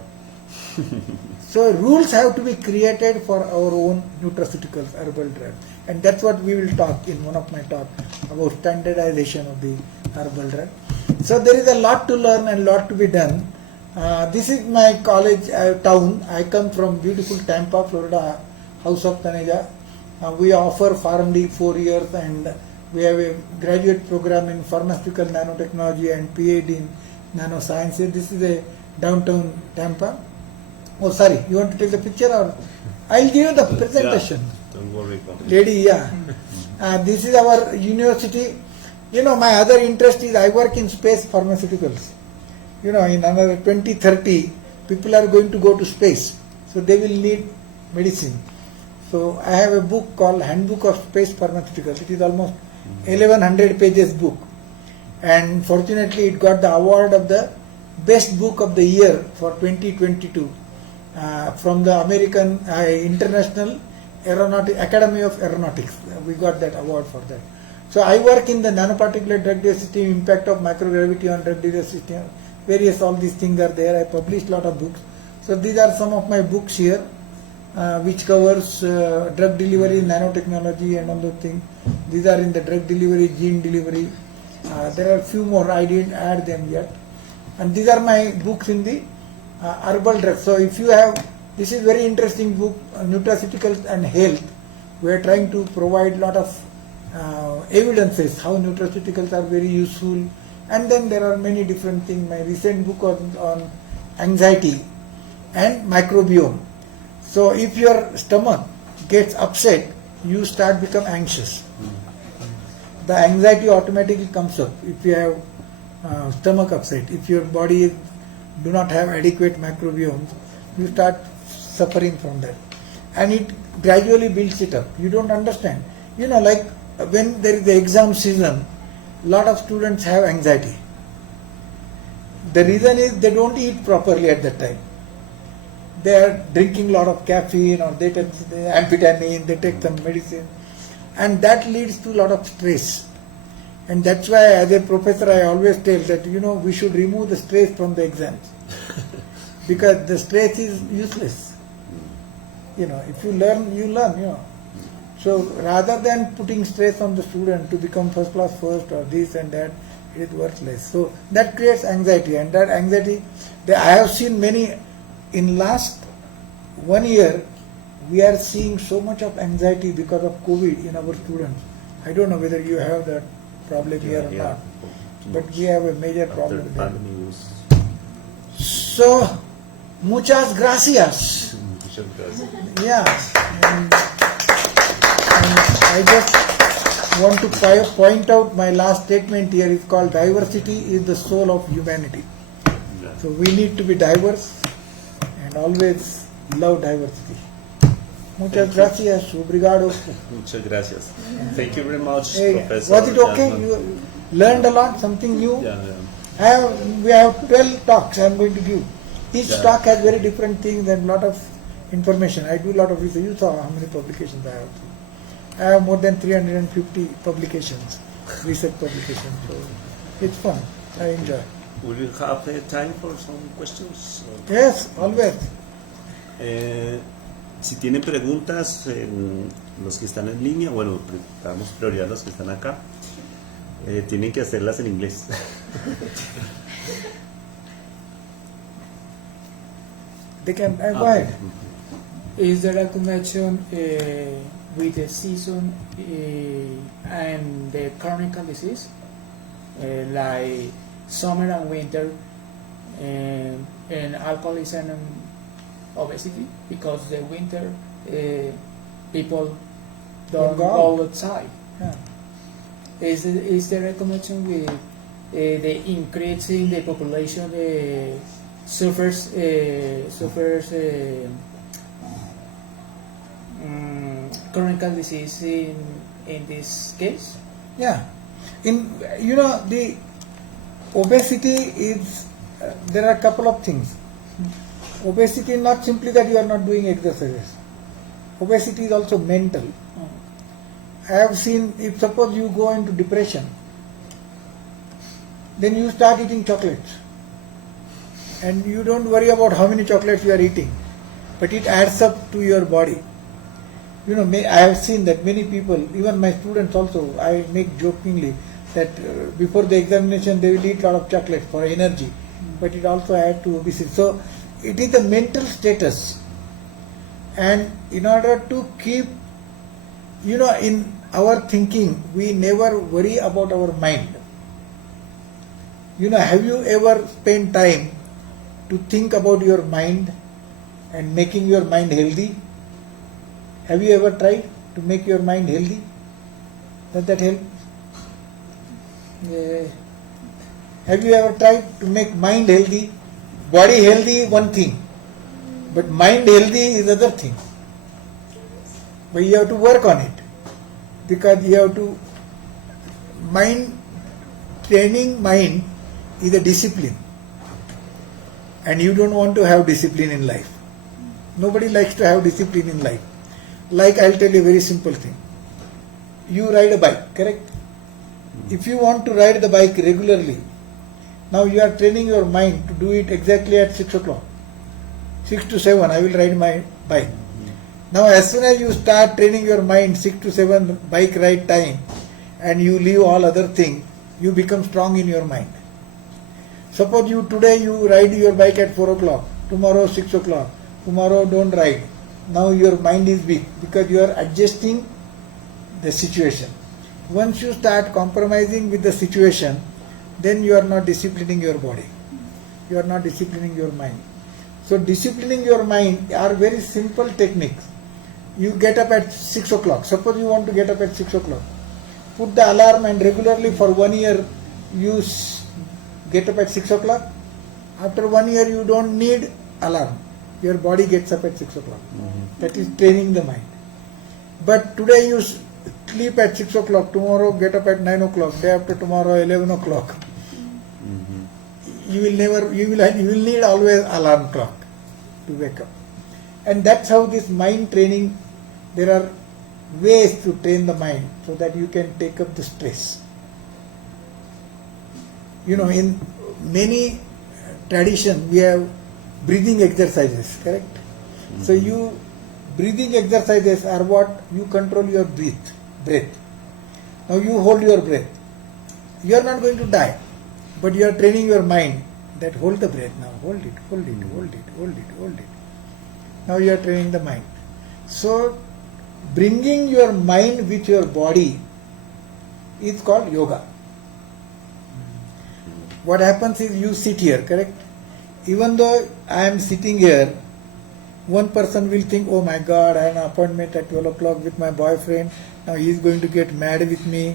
So rules have to be created for our own nutraceuticals, herbal drugs. And that's what we will talk in one of my talks about standardization of the herbal drug. So there is a lot to learn and lot to be done. This is my college town. I come from beautiful Tampa, Florida, House of Taneja. We offer PharmD 4 years and we have a graduate program in pharmaceutical nanotechnology and PhD in nanosciences. This is a downtown Tampa. Oh, sorry, you want to take the picture or I'll give you the presentation. Yeah, don't worry about it. Lady, yeah. This is our university. My other interest is I work in space pharmaceuticals. In another 2030, people are going to go to space. So they will need medicine. So I have a book called Handbook of Space Pharmaceuticals. It is almost 1100 pages book. and fortunately it got the award of the best book of the year for 2022 from the American International Academy of Aeronautics. We got that award for that. So I work in the nanoparticulate drug delivery system, impact of microgravity on drug delivery system, various all these things are there. I published a lot of books. So these are some of my books here, which covers drug delivery, nanotechnology and all those things. These are in the drug delivery, gene delivery. There are a few more, I didn't add them yet. And these are my books in the herbal drugs. So if you have, this is very interesting book, Nutraceuticals and Health. We are trying to provide a lot of evidences how nutraceuticals are very useful. And then there are many different things. My recent book was on anxiety and microbiome. So if your stomach gets upset, you start become anxious. The anxiety automatically comes up if you have stomach upset. If your body do not have adequate microbiome, you start suffering from that. And it gradually builds it up. You don't understand. You know, like when there is the exam season, a lot of students have anxiety. The reason is they don't eat properly at that time. They are drinking a lot of caffeine, or they take amphetamine, they take some medicine, and that leads to a lot of stress. And that's why as a professor I always tell that, you know, we should remove the stress from the exams. Because the stress is useless. You know, if you learn, you learn, you know. So rather than putting stress on the student to become first class first or this and that, it is worthless. So that creates anxiety, and that anxiety, I have seen many, in last 1 year, we are seeing so much of anxiety because of COVID in our students. I don't know whether you have that problem here or not, but we have a major problem there. So, muchas gracias. Muchas gracias. Yeah, and I just want to point out my last statement here is called diversity is the soul of humanity. So we need to be diverse and always love diversity. Muchas gracias, obrigado. Muchas gracias. Thank you very much, Hey, Professor. was it okay? Jasmine. You learned a lot, something new? Yeah. We have 12 talks I am going to give. Each Yeah. talk has very different things and lot of information. I do a lot of research. You saw how many publications I have. I have more than 350 publications, research publications. So it's fun. I enjoy. Will you have time for some questions? Yes, always. Si tienen preguntas, los que están en línea, bueno, damos prioridad a los que están acá, tienen que hacerlas en inglés. They can go ahead. Is there a connection with the season and the chronic disease, like summer and winter, and alcoholism and obesity? Because the winter people don't go outside. Yeah. Is there a connection with the increase in the population suffers chronic disease in this case? Yeah. The obesity is, there are a couple of things. Obesity is not simply that you are not doing exercises. Obesity is also mental. I have seen, if suppose you go into depression, then you start eating chocolates. And you don't worry about how many chocolates you are eating, but it adds up to your body. I have seen that many people, even my students also, I make jokingly that before the examination they will eat a lot of chocolate for energy, but it also adds to obesity. So it is a mental status, and in order to keep, in our thinking, we never worry about our mind. Have you ever spent time to think about your mind and making your mind healthy? Have you ever tried to make your mind healthy? Does that help? Have you ever tried to make mind healthy? Body healthy, one thing, but mind healthy is other thing. But you have to work on it, because you have to, mind training mind is a discipline. And you don't want to have discipline in life. Nobody likes to have discipline in life. Like I'll tell you a very simple thing. You ride a bike, correct? If you want to ride the bike regularly, now you are training your mind to do it exactly at 6 o'clock. 6 to 7 I will ride my bike. Now as soon as you start training your mind 6 to 7 bike ride time and you leave all other things, you become strong in your mind. Suppose today you ride your bike at 4 o'clock, tomorrow 6 o'clock, tomorrow don't ride. Now your mind is weak because you are adjusting the situation. Once you start compromising with the situation, then you are not disciplining your body. You are not disciplining your mind. So disciplining your mind are very simple techniques. You get up at 6 o'clock. Suppose you want to get up at 6 o'clock. Put the alarm and regularly for 1 year you get up at 6 o'clock. After 1 year you don't need alarm. Your body gets up at 6 o'clock. That is training the mind. But today you sleep at 6 o'clock, tomorrow get up at 9 o'clock, day after tomorrow 11 o'clock. You will need always alarm clock to wake up. And that's how this mind training, there are ways to train the mind so that you can take up the stress. You know, in many traditions we have breathing exercises, correct? So breathing exercises are what you control your breath. Now you hold your breath. You are not going to die, but you are training your mind that hold the breath now, hold it. Now you are training the mind. So bringing your mind with your body is called yoga. What happens is you sit here, correct? Even though I am sitting here, one person will think, oh my God, I have an appointment at 12 o'clock with my boyfriend. Now he is going to get mad with me.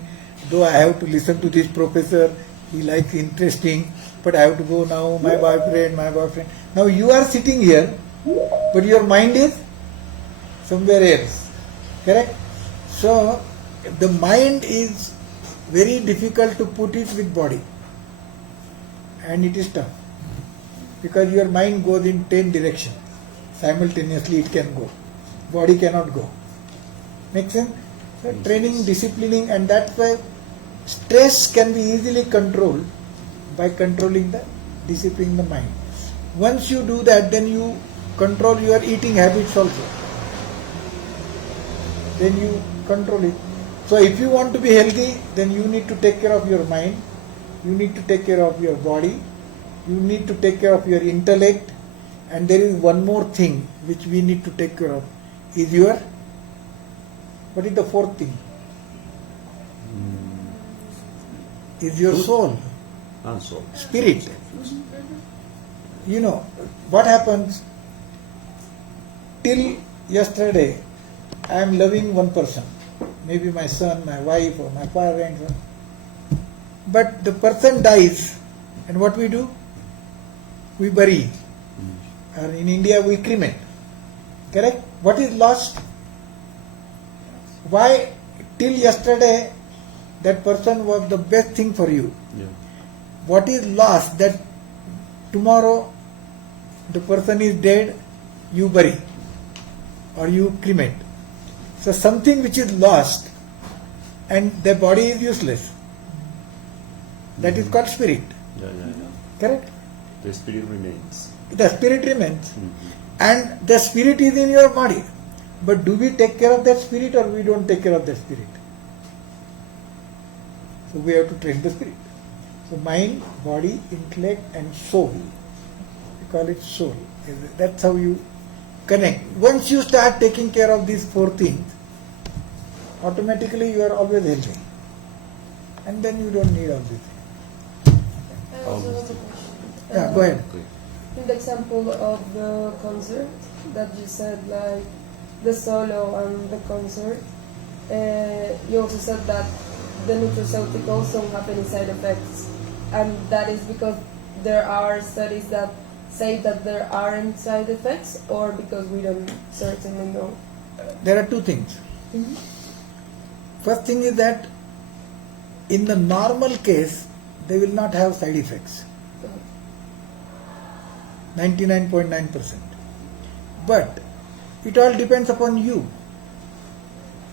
Though I have to listen to this professor, he likes interesting, but I have to go now, my boyfriend. Now you are sitting here, but your mind is somewhere else. Correct? So the mind is very difficult to put it with body. And it is tough. Because your mind goes in 10 directions. Simultaneously it can go. Body cannot go. Make sense? So training, disciplining, and that's why stress can be easily controlled by controlling disciplining the mind. Once you do that, then you control your eating habits also. Then you control it. So if you want to be healthy, then you need to take care of your mind, you need to take care of your body, you need to take care of your intellect, and there is one more thing which we need to take care of, is what is the fourth thing? Is your soul. Soul. Spirit. You know, what happens, till yesterday, I am loving one person, maybe my son, my wife, or my parents. But the person dies, and what we do? We bury. Or in India, we cremate. Correct? What is lost? Why till yesterday that person was the best thing for you? Yeah. What is lost? That tomorrow the person is dead, you bury or you cremate. So something which is lost and the body is useless. That is called spirit. Yeah. Correct? The spirit remains. The spirit remains. And the spirit is in your body. But do we take care of that spirit or we don't take care of that spirit? So we have to train the spirit. So mind, body, intellect and soul. We call it soul. That's how you connect. Once you start taking care of these four things, automatically you are always healthy. And then you don't need all these things. I also have a question. Yeah, go ahead. In the example of the concert that you said, like the solo and the concert, you also said that the nutraceuticals don't have any side effects, and that is because there are studies that say that there aren't side effects, or because we don't certainly know. There are two things. First thing is that in the normal case, they will not have side effects. 99.9%. But it all depends upon you,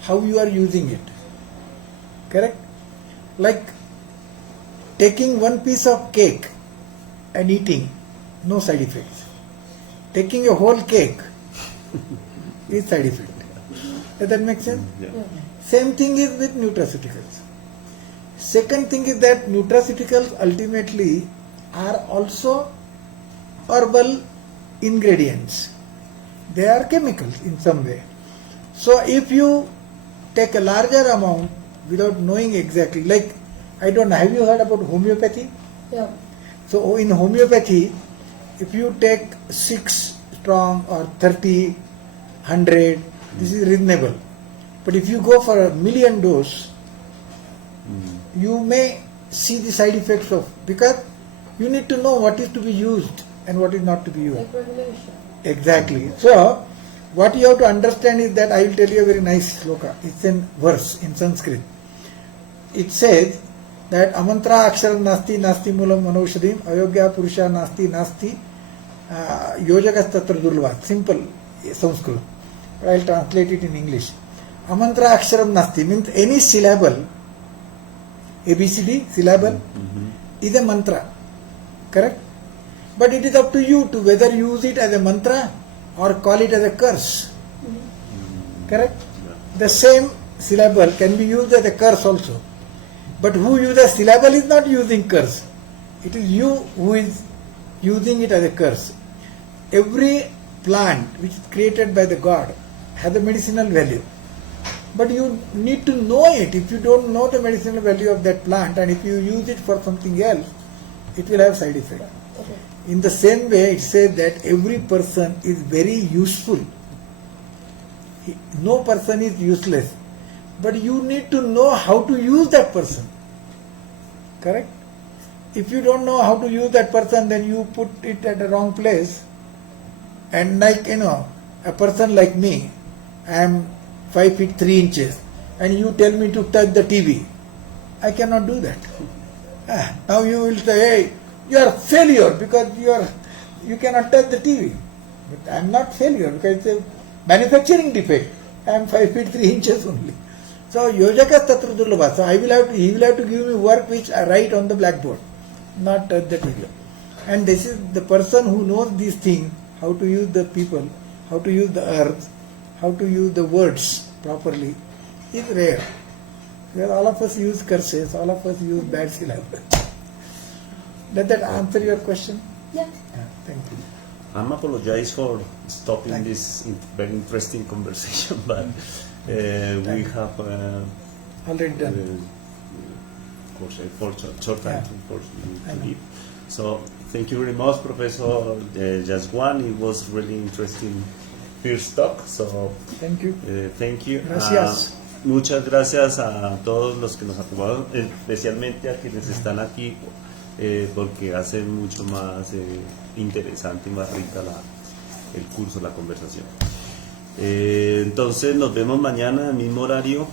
how you are using it. Correct? Like taking one piece of cake and eating, no side effects. Taking a whole cake is side effect. Does that make sense? Yeah. Same thing is with nutraceuticals. Second thing is that nutraceuticals ultimately are also herbal ingredients. They are chemicals in some way. So if you take a larger amount without knowing exactly, like, I don't know, have you heard about homeopathy? Yeah. So in homeopathy, if you take 6 strong or 30, 100, this is reasonable. But if you go for 1,000,000 dose, you may see the side effects of, because you need to know what is to be used and what is not to be used. Like regulation. Exactly. So, what you have to understand is that I will tell you a very nice sloka. It's a verse in Sanskrit. It says that amantra aksharam nasti nasti mulam manaushadhim ayogya purusha nasti nasti yojakas tatra durlava. Simple Sanskrit. But I will translate it in English. Amantra aksharam nasti means any syllable, ABCD syllable, is a mantra. Correct? But it is up to you to whether use it as a mantra or call it as a curse. Correct? The same syllable can be used as a curse also. But who uses syllable is not using curse. It is you who is using it as a curse. Every plant which is created by the God has a medicinal value. But you need to know it. If you don't know the medicinal value of that plant and if you use it for something else, it will have side effect. Okay. In the same way, it says that every person is very useful. No person is useless. But you need to know how to use that person. Correct? If you don't know how to use that person, then you put it at the wrong place. And like, a person like me, I am 5 feet 3 inches, and you tell me to touch the TV. I cannot do that. Now you will say, hey, you are failure because you cannot touch the TV. But I am not failure because it's a manufacturing defect. I am 5 feet 3 inches only. So yojakas tatra durlabha. So he will have to give me work which I write on the blackboard, not touch the TV. And this is the person who knows these things, how to use the people, how to use the earth, how to use the words properly, is rare. Because all of us use curses, all of us use bad syllables. Does that answer your question? Yeah. Thank you. I'm apologize for stopping Thank this very interesting conversation, but we have Already done. of course, a short time Yeah. I to know. leave. So thank you very much, Professor Jaswan. It was really interesting first talk. So Thank you. thank you. Gracias. Muchas gracias a todos los que nos acompañaron, especialmente a quienes están aquí, porque hace mucho más interesante y más rica el curso, la conversación. Entonces nos vemos mañana al mismo horario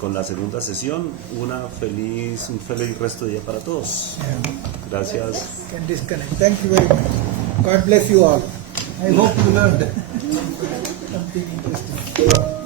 con la segunda sesión. Un feliz resto de día para todos. Gracias. Can disconnect. Thank you very much. God bless you all. I hope you learned something interesting.